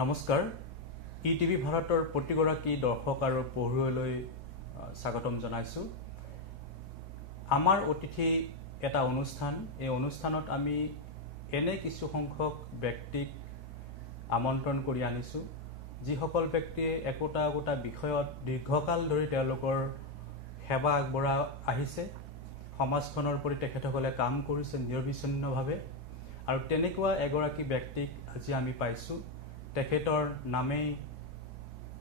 নমস্কাৰ ইটিভি ভাৰতৰ প্ৰতিগৰাকী দৰ্শক আৰু পঢ়ুৱৈলৈ স্বাগতম জনাইছো আমাৰ অতিথি এটা অনুষ্ঠান এই অনুষ্ঠানত আমি এনে কিছু সংখ্যক ব্যক্তিক আমন্ত্ৰণ কৰি আনিছো যিসকল ব্যক্তিয়ে একোটা বিষয়ত দীৰ্ঘকাল ধৰি তেওঁলোকৰ সেৱা আগবঢ়াই আহিছে সমাজখনৰ প্ৰতি তেখেতসকলে কাম কৰিছে নিৰবিচ্ছিন্নভাৱে আৰু তেনেকুৱা এগৰাকী ব্যক্তিক আজি আমি পাইছো তেখেতৰ নামেই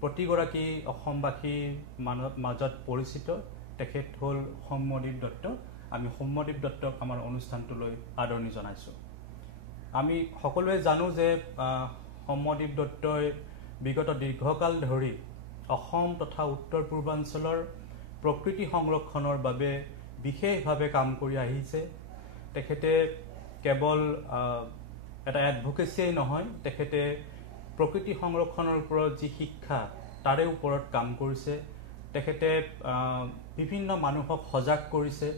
প্ৰতিগৰাকী অসমবাসীৰ মাজত পৰিচিত তেখেত হ'ল সৌম্যদীপ দত্ত আমি সৌম্যদীপ দত্তক আমাৰ অনুষ্ঠানটোলৈ আদৰণি জনাইছো আমি সকলোৱে জানো যে সৌম্যদীপ দত্তই বিগত দীৰ্ঘকাল ধৰি অসম তথা উত্তৰ পূৰ্বাঞ্চলৰ প্ৰকৃতি সংৰক্ষণৰ বাবে বিশেষভাৱে কাম কৰি আহিছে তেখেতে কেৱল এটা এডভোকেচিয়ে নহয় তেখেতে প্ৰকৃতি সংৰক্ষণৰ ওপৰত যি শিক্ষা তাৰে ওপৰত কাম কৰিছে তেখেতে বিভিন্ন মানুহক সজাগ কৰিছে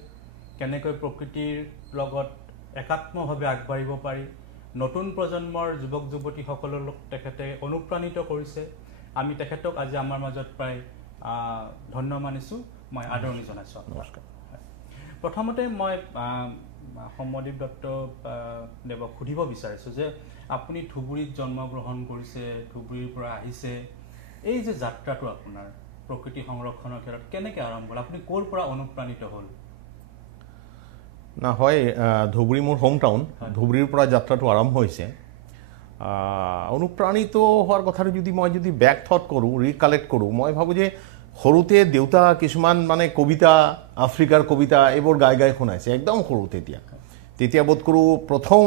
কেনেকৈ প্ৰকৃতিৰ লগত একাত্মভাৱে আগবাঢ়িব পাৰি নতুন প্ৰজন্মৰ যুৱক যুৱতীসকলক তেখেতে অনুপ্ৰাণিত কৰিছে আমি তেখেতক আজি আমাৰ মাজত প্ৰায় ধন্য মানিছো মই আদৰণি জনাইছো নমস্কাৰ প্ৰথমতে মই সৌম্যদীপ দত্ত দেৱক সুধিব বিচাৰিছো যে আপুনি ধুবুৰীত জন্মগ্ৰহণ কৰিছে ধুবুৰীৰ পৰা আহিছে এই যে যাত্ৰাটো আপোনাৰ প্ৰকৃতি সংৰক্ষণৰ ক্ষেত্ৰত কেনেকৈ আৰম্ভ হ'ল আপুনি ক'ৰ পৰা অনুপ্ৰাণিত হ'ল না হয় ধুবুৰী মোৰ হোম টাউন ধুবুৰীৰ পৰা যাত্ৰাটো আৰম্ভ হৈছে অনুপ্ৰাণিত হোৱাৰ কথাটো যদি বেক থট কৰোঁ ৰিকালেক্ট কৰোঁ মই ভাবোঁ যে সৰুতে দেউতা কিছুমান মানে কবিতা আফ্ৰিকাৰ কবিতা এইবোৰ গাই শুনাইছে একদম সৰু তেতিয়া বোধ কৰোঁ প্ৰথম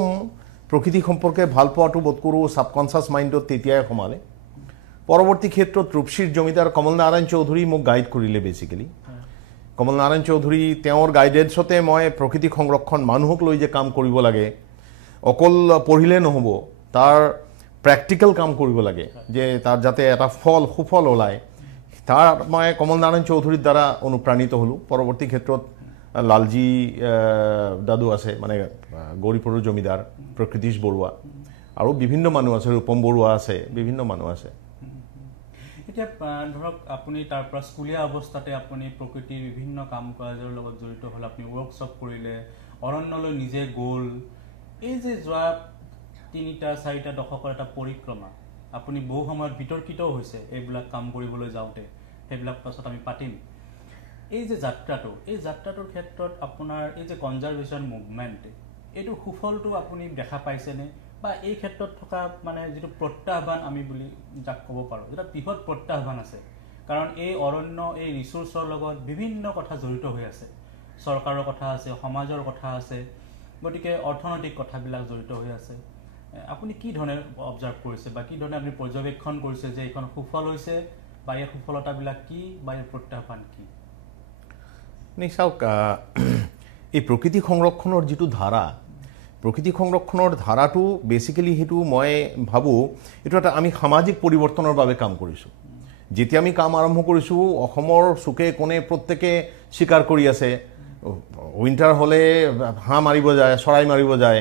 প্ৰকৃতি সম্পৰ্কে ভাল পোৱাটো বোধ কৰোঁ ছাবকনচিয়াছ মাইণ্ডত তেতিয়াই সোমালে পৰৱৰ্তী ক্ষেত্ৰত ৰূপসীৰ জমিদাৰ কমল নাৰায়ণ চৌধুৰী মোক গাইড কৰিলে বেচিকেলি কমল নাৰায়ণ চৌধুৰী তেওঁৰ গাইডেন্সতে মই প্ৰকৃতি সংৰক্ষণ মানুহক লৈ যে কাম কৰিব লাগে অকল পঢ়িলে নহ'ব তাৰ প্ৰেক্টিকেল কাম কৰিব লাগে যে তাৰ যাতে এটা সুফল ওলায় তাৰ মই কমল নাৰায়ণ চৌধুৰীৰ দ্বাৰা অনুপ্ৰাণিত হ'লোঁ পৰৱৰ্তী ক্ষেত্ৰত লালজী দাদু আছে মানে গৌৰীপুৰৰ জমিদাৰ প্ৰকৃতিশ বৰুৱা আৰু বিভিন্ন মানুহ আছে ৰূপম বৰুৱা আছে বিভিন্ন মানুহ আছে এতিয়া ধৰক আপুনি তাৰ পৰা স্কুলীয়া অৱস্থাতে আপুনি প্ৰকৃতিৰ বিভিন্ন কাম কাজৰ লগত জড়িত হ'ল আপুনি ৱৰ্কশ্বপ কৰিলে অৰণ্যলৈ নিজে গ'ল এই যে যোৱা 3-4 দশকৰ এটা পৰিক্ৰমা আপুনি বহু সময়ত বিতৰ্কিতও হৈছে এইবিলাক কাম কৰিবলৈ যাওঁতে সেইবিলাক পাছত আমি পাতিম এই যে যাত্ৰাটোৰ ক্ষেত্ৰত আপোনাৰ এই যে কনজাৰভেশ্যন মুভমেণ্ট এইটো সুফলটো আপুনি দেখা পাইছেনে বা এই ক্ষেত্ৰত থকা মানে যিটো প্ৰত্যাহ্বান আমি বুলি যাক ক'ব পাৰোঁ যেটা বৃহৎ প্ৰত্যাহ্বান আছে কাৰণ এই অৰণ্য এই ৰিচোৰ্চৰ লগত বিভিন্ন কথা জড়িত হৈ আছে চৰকাৰৰ কথা আছে সমাজৰ কথা আছে গতিকে অৰ্থনৈতিক কথাবিলাক জড়িত হৈ আছে আপুনি কি ধৰণে অবজাৰ্ভ কৰিছে বা কি ধৰণে আপুনি পৰ্যবেক্ষণ কৰিছে যে এইখন সুফল হৈছে বা এই সফলতাবিলাক কি বা এই প্ৰত্যাহ্বান কি চাওক এই প্ৰকৃতি সংৰক্ষণৰ যিটো ধাৰা প্ৰকৃতি সংৰক্ষণৰ ধাৰাটো বেচিকেলি সেইটো মই ভাবোঁ এইটো এটা আমি সামাজিক পৰিৱৰ্তনৰ বাবে কাম কৰিছোঁ যেতিয়া আমি কাম আৰম্ভ কৰিছোঁ অসমৰ চুকে কোণে প্ৰত্যেকে স্বীকাৰ কৰি আছে উইণ্টাৰ হ'লে হাঁহ মাৰিব যায় চৰাই মাৰিব যায়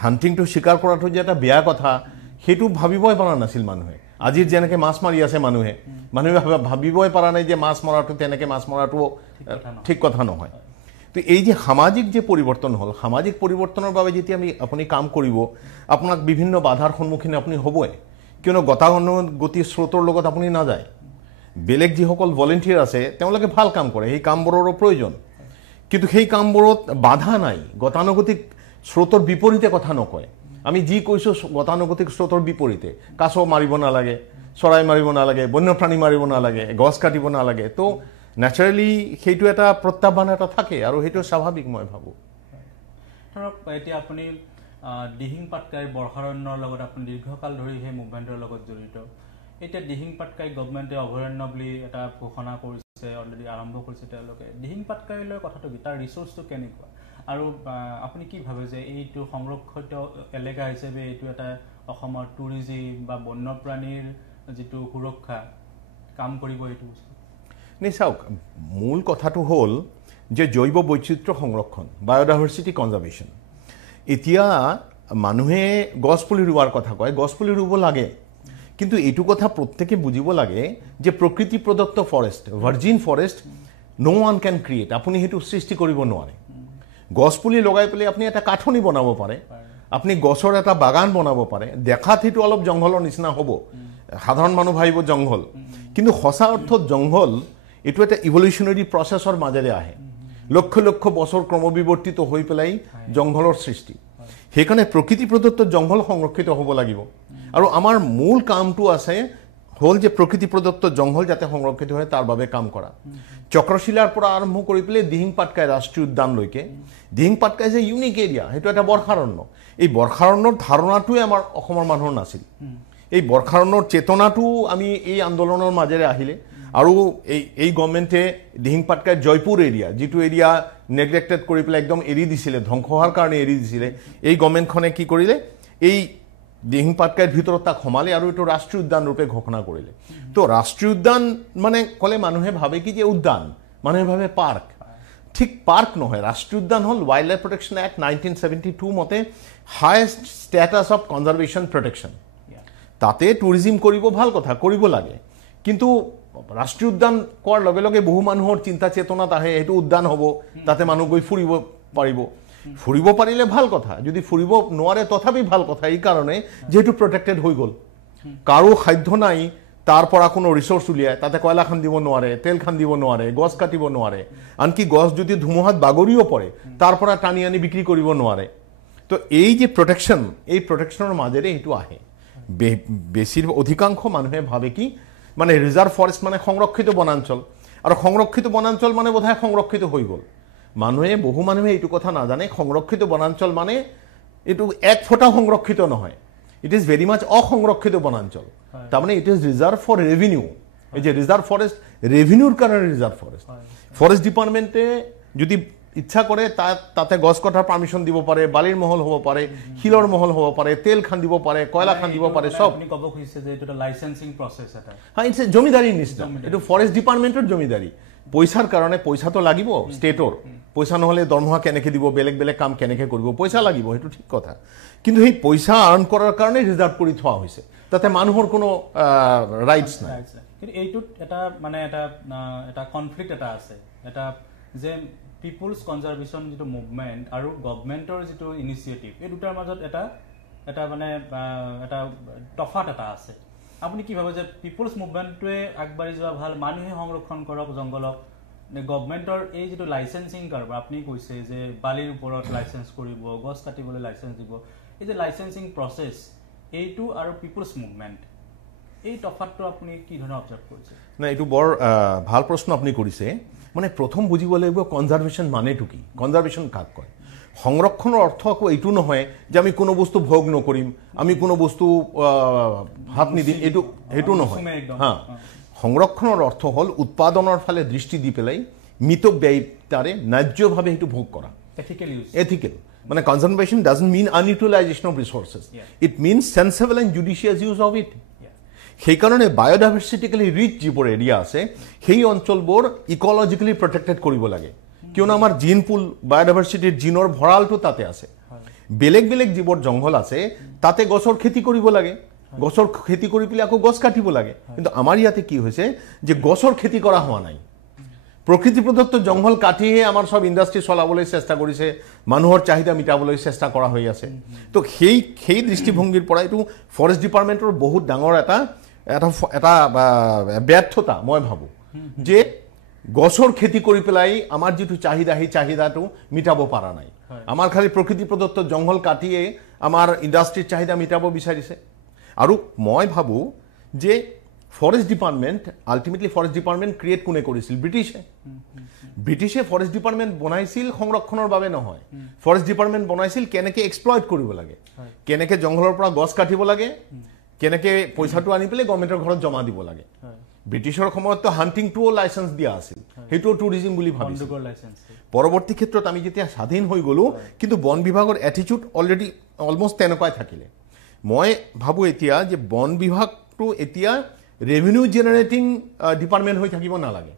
হাণ্টিংটো স্বীকাৰ কৰাটো যে এটা বেয়া কথা সেইটো ভাবিবই পৰা নাছিল মানুহে আজিৰ যেনেকৈ মাছ মাৰি আছে মানুহে ভাবিবই পৰা নাই যে মাছ মৰাটো তেনেকৈ মাছ মৰাটো ঠিক কথা নহয় তো এই যে সামাজিক যে পৰিৱৰ্তন হ'ল সামাজিক পৰিৱৰ্তনৰ বাবে যেতিয়া আপুনি কাম কৰিব আপোনাক বিভিন্ন বাধাৰ সন্মুখীন আপুনি হ'বই কিয়নো গতানুগতিক স্ৰোতৰ লগত আপুনি নাযায় বেলেগ যিসকল ভলেণ্টিয়াৰ আছে তেওঁলোকে ভাল কাম কৰে সেই কামবোৰৰো প্ৰয়োজন কিন্তু সেই কামবোৰত বাধা নাই গতানুগতিক স্ৰোতৰ বিপৰীতে কথা নকয় আমি যি কৈছোঁ গতানুগতিক স্ৰোতৰ বিপৰীতে কাছ মাৰিব নালাগে চৰাই মাৰিব নালাগে বন্যপ্ৰাণী মাৰিব নালাগে গছ কাটিব নালাগে তো নেচাৰেলি সেইটো এটা প্ৰত্যাহ্বান এটা থাকে আৰু সেইটো স্বাভাৱিক মই ভাবোঁ ধৰক এতিয়া আপুনি দিহিং পাটকাই বৰ্ষাৰণ্যৰ লগত আপুনি দীৰ্ঘকাল ধৰি সেই মুভমেণ্টৰ লগত জড়িত এতিয়া দিহিং পাটকাই গভৰ্ণমেণ্টে অভয়াৰণ্য বুলি এটা ঘোষণা কৰিছে অলৰেডি আৰম্ভ কৰিছে তেওঁলোকে দিহিং পাটকাইলৈ কথাটো কি তাৰ ৰিচোৰ্চটো কেনেকুৱা আৰু আপুনি কি ভাবে যে এইটো সংৰক্ষিত এলেকা হিচাপে এইটো এটা অসমৰ টুৰিজিম বা বন্যপ্ৰাণীৰ যিটো সুৰক্ষা কাম কৰিব এইটো চাওক মূল কথাটো হ'ল যে জৈৱ বৈচিত্ৰ্য সংৰক্ষণ বায়োডাইভাৰ্চিটি কনজাৰ্ভেশ্যন এতিয়া মানুহে গছ পুলি ৰুৱাৰ কথা কয় গছ পুলি ৰুব লাগে কিন্তু এইটো কথা প্ৰত্যেকে বুজিব লাগে যে প্ৰকৃতি প্ৰদত্ত ফৰেষ্ট, ভাৰ্জিন ফৰেষ্ট নো ওৱান কেন ক্ৰিয়েট, আপুনি সেইটো সৃষ্টি কৰিব নোৱাৰে। গছপুলি লগাই পেলাই আপুনি এটা কাঠনি বনাব পাৰে, আপুনি গছৰ এটা বাগান বনাব পাৰে, দেখাত সেইটো অলপ জংঘলৰ নিচিনা হ'ব, সাধাৰণ মানুহ ভাবিব জংঘল, কিন্তু সঁচা অৰ্থত জংঘল এইটো এটা ইভলিউশ্যনাৰী প্ৰচেছৰ মাজেৰে আহে, লক্ষ লক্ষ বছৰ ক্ৰমবিৱৰ্তিত হৈ পেলাই জংঘলৰ সৃষ্টি। সেইকাৰণে প্ৰকৃতি প্ৰদত্ত জংঘল সংৰক্ষিত হ'ব লাগিব। আৰু আমাৰ মূল কামটো আছে হ'ল যে প্ৰকৃতি প্ৰদত্ত জংঘল যাতে সংৰক্ষিত হয় তাৰ বাবে কাম কৰা। চক্ৰশিলাৰ পৰা আৰম্ভ কৰি পেলাই দিহিং পাটকাই ৰাষ্ট্ৰীয় উদ্যানলৈকে, দিহিং পাটকাই যে ইউনিক এৰিয়া, সেইটো এটা বৰ্ষাৰণ্য। এই বৰ্ষাৰণ্যৰ ধাৰণাটোৱে আমাৰ অসমৰ মানুহৰ নাছিল। এই বৰ্ষাৰণ্যৰ চেতনাটো আমি এই আন্দোলনৰ মাজেৰে আহিলে, আৰু এই গভৰ্ণমেণ্টে দিহিং পাটকাই জয়পুৰ এৰিয়া, যিটো এৰিয়া নেগলেক্টেড কৰি পেলাই একদম এৰি দিছিলে, ধ্বংস হোৱাৰ কাৰণে এৰি দিছিলে, এই গভৰ্ণমেণ্টখনে কি কৰিলে, এই দিহিং পাটকাইৰ ভিতৰত তাক সমালে আৰু এইটো ৰাষ্ট্ৰীয় উদ্যান ৰূপে ঘোষণা কৰিলে। তো ৰাষ্ট্ৰীয় উদ্যান মানে ক'লে মানুহে ভাবে কি যে উদ্যান, মানুহে ভাবে পাৰ্ক। ঠিক পাৰ্ক নহয়, ৰাষ্ট্ৰীয় উদ্যান হ'ল ৱাইল্ড লাইফ প্ৰটেকশ্যন এক্ট 1972 মতে highest status of conservation protection. তাতে টুৰিজিম কৰিব ভাল কথা, কৰিব লাগে, কিন্তু ৰাষ্ট্ৰীয় উদ্যান কোৱাৰ লগে লগে বহু মানুহৰ চিন্তা চেতনাত আহে সেইটো উদ্যান হ'ব, তাতে মানুহ গৈ ফুৰিব পাৰিব। ফুৰিব পাৰিলে ভাল কথা, যদি ফুৰিব নোৱাৰে তথাপি ভাল কথা, এই কাৰণে যিহেতু প্ৰটেক্টেড হৈ গ'ল, কাৰো সাধ্য নাই তাৰ পৰা কোনো ৰিচোৰ্চ উলিয়াই তাতে কয়লা খান্দিব নোৱাৰে, তেল খান্দিব নোৱাৰে, গছ কাটিব নোৱাৰে, আনকি গছ যদি ধুমুহাত বাগৰিও পৰে তাৰ পৰা টানি আনি বিক্ৰী কৰিব নোৱাৰে। তো এই যে প্ৰটেকশ্যন, এই প্ৰটেকশ্যনৰ মাজেৰে এইটো আহে। বেছিৰ অধিকাংশ মানুহে ভাবে কি মানে ৰিজাৰ্ভ ফৰেষ্ট মানে সংৰক্ষিত বনাঞ্চল, আৰু সংৰক্ষিত বনাঞ্চল মানে বোধহয় সংৰক্ষিত হৈ গ'ল। বহু মানুহে এইটো কথা নাজানে, সংৰক্ষিত বনাঞ্চল মানে এইটো এক ফোঁটা সংৰক্ষিত নহয়, ইট ইজ ভেৰি মাছ অসংৰক্ষিত বনাঞ্চল। তাৰমানে it is reserve for revenue. এই যে ৰিজাৰ্ভ ফৰেষ্ট, ৰেভিনিউৰ কাৰণে ৰিজাৰ্ভ ফৰেষ্ট। ফৰেষ্ট ডিপাৰ্টমেণ্টে যদি ইচ্ছা কৰে তাতে গছ কটাৰ পাৰ্মিশ্যন দিব পাৰে, বালিৰ মহল হ'ব পাৰে, শিলৰ মহল হ'ব পাৰে, তেল খান্দিব পাৰে, কয়লা খান্দিব পাৰে, চব। ইটছ এ জমিদাৰীৰ নিচিনা, এইটো ফৰেষ্ট ডিপাৰ্টমেণ্টৰ জমিদাৰী। পইচাৰ কাৰণে, পইচাটো লাগিব ষ্টেটৰ, পইচা নহ'লে দৰমহা কেনেকৈ দিব, বেলেগ বেলেগ কাম কেনেকৈ কৰিব, পইচা লাগিব, সেইটো ঠিক কথা। কিন্তু সেই পইচা আৰ্ণ কৰাৰ কাৰণে ৰিজাৰ্ভ কৰি থোৱা হৈছে, তাতে মানুহৰ কোনো ৰাইটছ নাই। কিন্তু এইটোত এটা মানে এটা কনফ্লিক্ট এটা আছে, এটা যে পিপুলছ কনজাৰভেশ্যন যিটো মুভমেণ্ট আৰু গভৰ্ণমেণ্টৰ যিটো ইনিচিয়েটিভ, এই দুটাৰ মাজত এটা মানে এটা তফাত এটা আছে। আপুনি কি ভাবে যে পিপুলছ মুভমেণ্টটোৱে আগবাঢ়ি যোৱা ভাল, মানুহে সংৰক্ষণ কৰক জংঘলক, গভৰ্ণমেণ্টৰ এই যিটো লাইচেঞ্চিং কাৰবাৰ, আপুনি কৈছে যে বালিৰ ওপৰত লাইচেঞ্চ কৰিব, গছ কাটিবলৈ লাইচেঞ্চ দিব, এই যে লাইচেঞ্চিং প্ৰচেছ, এইটো আৰু পিপুলছ মুভমেণ্ট, এই তফাতটো আপুনি কি ধৰণে অবজাৰ্ভ কৰিছে? নাই, এইটো বৰ ভাল প্ৰশ্ন আপুনি কৰিছে। মানে প্ৰথম বুজিব লাগিব কনজাৰভেশ্যন মানেটো কি, কনজাৰভেশ্যন কাক কয়। সংৰক্ষণৰ অৰ্থ আকৌ এইটো নহয় যে আমি কোনো বস্তু ভোগ নকৰিম, আমি কোনো বস্তু হাত নিদিম, সেইটো নহয়। হা, সংৰক্ষণৰ অৰ্থ হ'ল উৎপাদনৰ ফালে দৃষ্টি দি পেলাই মিতব্যয়িতাৰে ন্যায্যভাৱে সেইটো ভোগ কৰা, এথিকেল। মানে conservation doesn't mean unutilization of resources, it means sensible and judicious use of it. সেইকাৰণে বায়'ডাইভাৰ্চিটিকেলি ৰিচ যিবোৰ এৰিয়া আছে সেই অঞ্চলবোৰ ইকলজিকেলি প্ৰটেক্টেড কৰিব লাগে, কিয়নো আমাৰ জিন পুল, বায়'ডাইভাৰ্চিটিৰ জিনৰ ভঁৰালটো তাতে আছে। বেলেগ বেলেগ যিবোৰ জংঘল আছে তাতে গছৰ খেতি কৰিব লাগে, গছৰ খেতি কৰি পেলাই আকৌ গছ কাটিব লাগে। কিন্তু আমাৰ ইয়াতে কি হৈছে যে গছৰ খেতি কৰা হোৱা নাই, প্ৰকৃতি প্ৰদত্ত জংঘল কাটিহে আমাৰ সব ইণ্ডাষ্ট্ৰি চলাবলৈ চেষ্টা কৰিছে, মানুহৰ চাহিদা মিটাবলৈ চেষ্টা কৰা হৈ আছে। তো সেই দৃষ্টিভংগীৰ পৰা এইটো ফৰেষ্ট ডিপাৰ্টমেণ্টৰ বহুত ডাঙৰ এটা ব্যৰ্থতা মই ভাবোঁ, যে গছৰ খেতি কৰি পেলাই আমাৰ যিটো চাহিদা, সেই চাহিদাটো মিটাব পৰা নাই। আমাৰ খালি প্ৰকৃতি প্ৰদত্ত জংঘল কাটিয়ে আমাৰ ইণ্ডাষ্ট্ৰিৰ চাহিদা মিটাব বিচাৰিছে। আৰু মই ভাবোঁ যে forest department, ultimately forest department create কোনে কৰিছিল? ব্ৰিটিছে ফৰেষ্ট ডিপাৰ্টমেণ্ট বনাইছিল সংৰক্ষণৰ বাবে নহয়, ফৰেষ্ট ডিপাৰ্টমেণ্ট বনাইছিল কেনেকৈ এক্সপ্লইট কৰিব লাগে, কেনেকৈ জংঘলৰ পৰা গছ কাটিব লাগে, কেনেকৈ পইচাটো আনি পেলাই গভৰ্ণমেণ্টৰ ঘৰত জমা দিব লাগে। ব্ৰিটিছৰ সময়ততো হাণ্টিংটোও লাইচেঞ্চ দিয়া আছিল, সেইটোও টুৰিজিম বুলি ভাবিছিল। পৰৱৰ্তী ক্ষেত্ৰত আমি যেতিয়া স্বাধীন হৈ গ'লোঁ, কিন্তু বন বিভাগৰ এটিটিউড অলৰেডি অলমষ্ট তেনেকুৱাই থাকিলে। মই ভাবোঁ এতিয়া যে বন বিভাগটো এতিয়া ৰেভিনিউ জেনেৰেটিং ডিপাৰ্টমেণ্ট হৈ থাকিব নালাগে,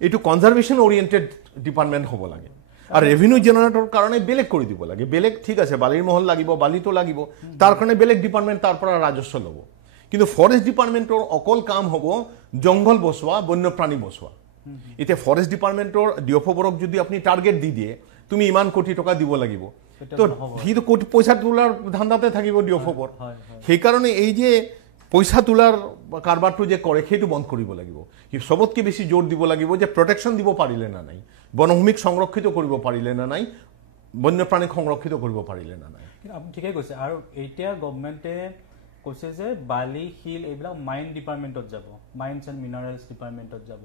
এইটো কনজাৰভেশ্যন অৰিয়েণ্টেড ডিপাৰ্টমেণ্ট হ'ব লাগে। আৰু ৰেভিনিউ জেনেৰেটৰ কাৰণে বেলেগ কৰি দিব লাগে, বেলেগ ঠিক আছে, বালিৰ মহল লাগিব, বালিটো লাগিব, তাৰ কাৰণে বেলেগ ডিপাৰ্টমেণ্ট তাৰ পৰা ৰাজস্ব ল'ব। কিন্তু ফৰেষ্ট ডিপাৰ্টমেণ্টৰ অকল কাম হ'ব জংঘল বচোৱা বন্যপ্ৰাণী বচোৱা এতিয়া ফৰেষ্ট ডিপাৰ্টমেণ্টৰ ডিঅ'ফবৰক যদি আপুনি টাৰ্গেট দি দিয়ে তুমি ইমান কোটি টকা দিব লাগিব তো সিটো কোটি পইচা তোলাৰ ধান্দাতে থাকিব ডিঅ'ফবৰ সেইকাৰণে এই যে পইচা তোলাৰ কাৰবাৰটো যে কৰে সেইটো বন্ধ কৰিব লাগিব সবতকে বেছি জোৰ দিব লাগিব যে প্ৰটেকশ্যন দিব পাৰিলে না নাই বনভূমিক সংৰক্ষিত কৰিব পাৰিলে না নাই বন্যপ্ৰাণীক সংৰক্ষিত কৰিব পাৰিলে না নাই আপুনি ঠিকেই কৈছে আৰু এতিয়া গভৰ্ণমেণ্টে কৈছে যে বালি শিল এইবিলাক মাইন ডিপাৰ্টমেণ্টত যাব মাইনছ এণ্ড মিনাৰেলছ ডিপাৰ্টমেণ্টত যাব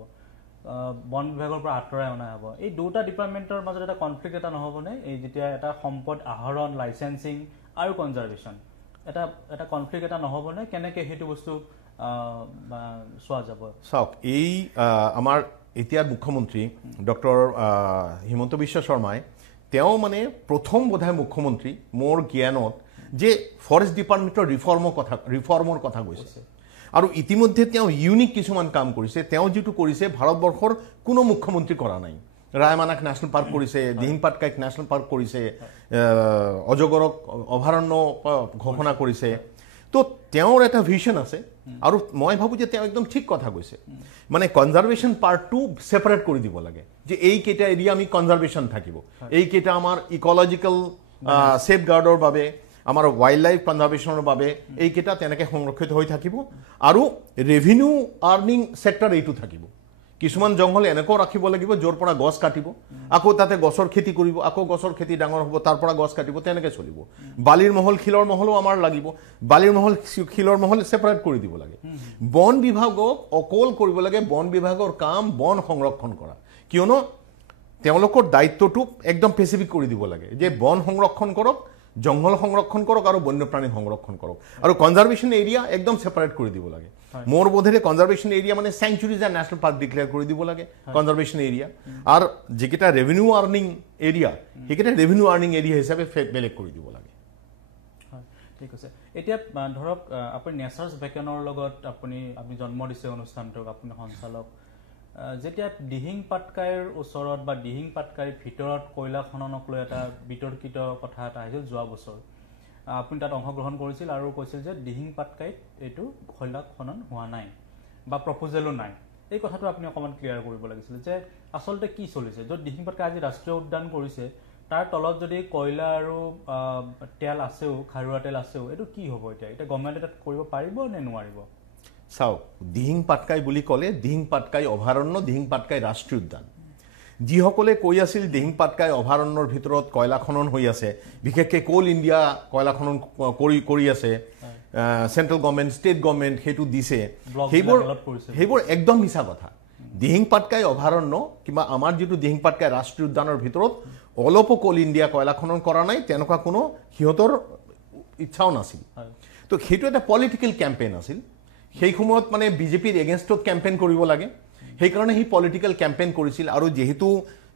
বন বিভাগৰ পৰা আঁতৰাই অনা হ'ব এই দুটা ডিপাৰ্টমেণ্টৰ মাজত এটা কনফ্লিক্ট এটা নহ'বনে এই যেতিয়া এটা সম্পদ আহৰণ লাইচেঞ্চিং আৰু কনজাৰ্ভেশ্যন এটা কনফ্লিক্ট এটা নহ'বনে কেনেকৈ সেইটো বস্তু চোৱা যাব চাওক এই আমাৰ এতিয়াৰ মুখ্যমন্ত্ৰী ডক্টৰ হিমন্ত বিশ্ব শৰ্মাই তেওঁ মানে প্ৰথম বোধহয় মুখ্যমন্ত্ৰী মোৰ জ্ঞানত যে ফৰেষ্ট ডিপাৰ্টমেণ্টৰ ৰিফৰ্মৰ কথা কৈছে আৰু ইতিমধ্যে তেওঁ ইউনিক কিছুমান কাম কৰিছে তেওঁ যেটো কৰিছে ভাৰতবৰ্ষৰ কোনো মুখ্যমন্ত্ৰী কৰা নাই ৰায়মানাক নেশ্যনেল পাৰ্ক কৰিছে দিহিং পাটকাইক নেশ্যনেল পাৰ্ক কৰিছে অজগৰক অভয়াৰণ্য ঘোষণা কৰিছে তো তেওঁৰ এটা ভিজন আছে আৰু মই ভাবো যে তেওঁ একদম ঠিক কথা কৈছে মানে কনজাৰ্ভেশ্যন পাৰ্টটো সেপাৰেট কৰি দিব লাগে যে এই কেইটা এৰিয়া আমি কনজাৰ্ভেশ্যন থাকিব এই কেইটা আমাৰ ইকোলজিক্যাল সেফগাৰ্ডৰ বাবে আমাৰ ওয়াইল্ড লাইফ কনজাৰ্ভেশ্যনৰ বাবে এই কেইটা তেনেকৈ সংৰক্ষিত হৈ থাকিব আৰু ৰেভিনিউ আৰ্নিং সেক্টৰ এইটো থাকিব কিছুমান জংঘল এনেকৈ ৰাখিব লাগিব য'ৰ পৰা গছ কাটিব আকৌ তাতে গছৰ খেতি কৰিব আকৌ গছৰ খেতি ডাঙৰ হ'ব তাৰ পৰা গছ কাটিব তেনেকৈ চলিব বালিৰ মহল শিলৰ মহলো আমাৰ লাগিব বালিৰ মহল শিলৰ মহল সেপাৰেট কৰি দিব লাগে বন বিভাগক অকল কৰিব লাগে বন বিভাগৰ কাম বন সংৰক্ষণ কৰা কিয়নো তেওঁলোকৰ দায়িত্বটো একদম স্পেচিফিক কৰি দিব লাগে যে বন সংৰক্ষণ কৰক জংঘল সংৰক্ষণ কৰক আৰু বন্যপ্ৰাণী সংৰক্ষণ কৰক আৰু কনজাৰ্ভেশ্যন এৰিয়া একদম সেপাৰেট কৰি দিব লাগে মোৰ বোধেৰে কনজাৰ্ভেশ্যন এৰিয়া মানে স্যাংচুৰিজ এণ্ড নেশ্যনেল পাৰ্ক ডিক্লেয়াৰ কৰি দিব লাগে কনজাৰ্ভেশ্যন এৰিয়া আৰু যিকেইটা ৰেভিনিউ আৰ্নিং এৰিয়া সেইকেইটা ৰেভিনিউ আৰ্নিং এৰিয়া হিচাপে বেলেগ কৰি দিব লাগে ঠিক আছে এতিয়া ধৰক আপুনি নেচাৰ্ছ ভেকেনৰ লগত আপুনি জন্ম দিছে অনুষ্ঠানটোক আপুনি সঞ্চালক যেতিয়া দিহিং পাটকাইৰ ওচৰত বা দিহিং পাটকাইৰ ভিতৰত কয়লা খননক লৈ এটা বিতৰ্কিত কথা এটা আহিছিল যোৱা বছৰ আপুনি তাত অংশগ্ৰহণ কৰিছিল আৰু কৈছিল যে দিহিং পাটকাইত এইটো কয়লা খনন হোৱা নাই বা প্ৰপ'জেলো নাই এই কথাটো আপুনি অকণমান ক্লিয়াৰ কৰিব লাগিছিল যে আচলতে কি চলিছে য'ত দিহিং পাটকাই আজি ৰাষ্ট্ৰীয় উদ্যান কৰিছে তাৰ তলত যদি কয়লা আৰু তেল আছেও খাৰুৱা তেল আছেও এইটো কি হ'ব এতিয়া গভৰ্ণমেণ্টে তাত কৰিব পাৰিব নে নোৱাৰিব চাওক দিহিং পাটকাই বুলি ক'লে দিহিং পাটকাই অভয়াৰণ্য দিহিং পাটকাই ৰাষ্ট্ৰীয় উদ্যান যিসকলে কৈ আছিল দিহিং পাটকাই অভয়াৰণ্যৰ ভিতৰত কয়লা খনন হৈ আছে বিশেষকৈ কোল ইণ্ডিয়া কয়লা খনন কৰি আছে চেণ্ট্ৰেল গভৰ্ণমেণ্ট ষ্টেট গভৰ্ণমেণ্ট সেইটো দিছে সেইবোৰ একদম মিছা কথা দিহিং পাটকাই অভয়াৰণ্য কিংবা আমাৰ যিটো দিহিং পাটকাই ৰাষ্ট্ৰীয় উদ্যানৰ ভিতৰত অলপো কোল ইণ্ডিয়া কয়লা খনন কৰা নাই তেনেকুৱা কোনো সিহঁতৰ ইচ্ছাও নাছিল তো সেইটো এটা পলিটিকেল কেম্পেইন আছিল সেই সময়ত মানে বিজেপিৰ এগেইনষ্টত কেম্পেইন কৰিব লাগে সেইকাৰণে সি পলিটিকেল কেম্পেইন কৰিছিল আৰু যেহেতু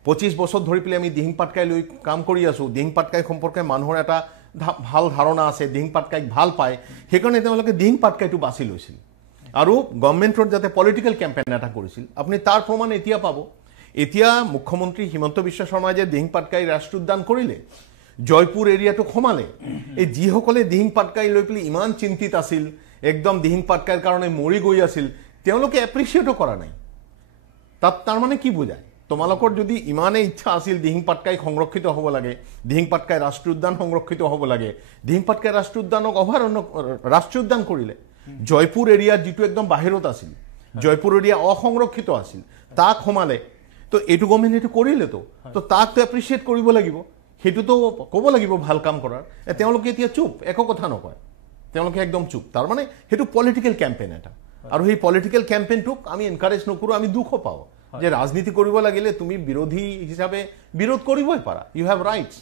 25 বছৰ ধৰি পেলাই আমি দিহিং পাটকাই লৈ কাম কৰি আছোঁ দিহিং পাটকাই সম্পৰ্কে মানুহৰ এটা ভাল ধাৰণা আছে দিহিং পাটকাইক ভাল পায় সেইকাৰণে তেওঁলোকে দিহিং পাটকাইটো বাছি লৈছিল আৰু গভৰ্ণমেণ্টৰ যাতে পলিটিকেল কেম্পেইন এটা কৰিছিল আপুনি তাৰ প্ৰমাণ এতিয়া পাব এতিয়া মুখ্যমন্ত্ৰী হিমন্ত বিশ্ব শৰ্মাই যে দিহিং পাটকাই ৰাষ্ট্ৰীয় উদ্যান কৰিলে জয়পুৰ এৰিয়াটো সমালে এই যিসকলে দিহিং পাটকাই লৈ পেলাই ইমান চিন্তিত আছিল একদম দিহিং পাটকাইৰ কাৰণে মৰি গৈ আছিল তেওঁলোকে এপ্ৰিচিয়েটো কৰা নাই তাত তাৰ মানে কি বুজায় তোমালোকৰ যদি ইমানেই ইচ্ছা আছিল দিহিং পাটকাই সংৰক্ষিত হ'ব লাগে দিহিং পাটকাই ৰাষ্ট্ৰীয় উদ্যান সংৰক্ষিত হ'ব লাগে দিহিং পাটকাই ৰাষ্ট্ৰীয় উদ্যানক অভয়াৰণ্য ৰাষ্ট্ৰীয় উদ্যান কৰিলে জয়পুৰ এৰিয়া যিটো একদম বাহিৰত আছিল জয়পুৰ এৰিয়া অসংৰক্ষিত আছিল তাক সমালে তো এইটো গভৰ্ণমেণ্টে এইটো কৰিলেতো তো তাকতো এপ্ৰিচিয়েট কৰিব লাগিব সেইটোতো ক'ব লাগিব ভাল কাম কৰাৰ তেওঁলোকে এতিয়া চুপ একো কথা নকয় তেওঁলোকে একদম চুপ তাৰ মানে সেইটো পলিটিকেল কেম্পেইন এটা আৰু সেই পলিটিকেল কেম্পেইনটোক আমি এনকাৰেজ নকৰোঁ আমি দুখ পাওঁ যে ৰাজনীতি কৰিব লাগিলে তুমি বিৰোধী হিচাপে বিৰোধ কৰিবই পাৰা ইউ হেভ ৰাইটছ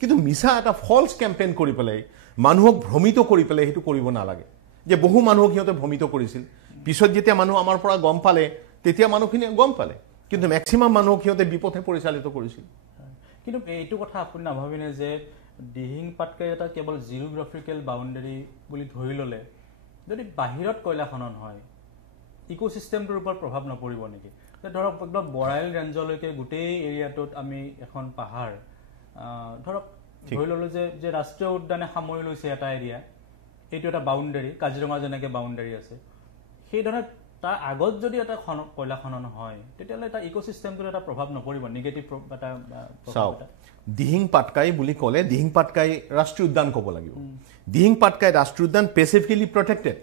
কিন্তু মিছা এটা ফলছ কেম্পেইন কৰি পেলাই মানুহক ভ্ৰমিত কৰি পেলাই সেইটো কৰিব নালাগে যে বহু মানুহক সিহঁতে ভ্ৰমিত কৰিছিল পিছত যেতিয়া মানুহ আমাৰ পৰা গম পালে তেতিয়া মানুহখিনিয়ে গম পালে কিন্তু মেক্সিমাম মানুহক সিহঁতে বিপথে পৰিচালিত কৰিছিল কিন্তু এইটো কথা আপুনি নাভাবিনে যে দিহিং পাটকাই এটা কেৱল জিঅ'গ্ৰাফিকেল বাউণ্ডেৰী বুলি ধৰি ল'লে যদি বাহিৰত কয়লা খনন হয় ইক'চিষ্টেমটোৰ ওপৰত প্ৰভাৱ নপৰিব নেকি ধৰক একদম বৰাইল ৰেঞ্জলৈকে গোটেই এৰিয়াটোত আমি এখন পাহাৰ ধৰক ধৰি ল'লোঁ যে ৰাষ্ট্ৰীয় উদ্যানে সামৰি লৈছে এটা এৰিয়া এইটো এটা বাউণ্ডাৰী কাজিৰঙা যেনেকৈ বাউণ্ডাৰী আছে সেইধৰণে তাৰ আগত যদি এটা কয়লা খনন হয় তেতিয়াহ'লে এটা ইক'চিষ্টেমটোত এটা প্ৰভাৱ নপৰিব নিগেটিভ এটা চাওক দিহিং পাটকাই বুলি ক'লে দিহিং পাটকাই ৰাষ্ট্ৰীয় উদ্যান ক'ব লাগিব দিহিং পাটকাই ৰাষ্ট্ৰীয় উদ্যান স্পেচিফিকেলি প্ৰটেক্টেড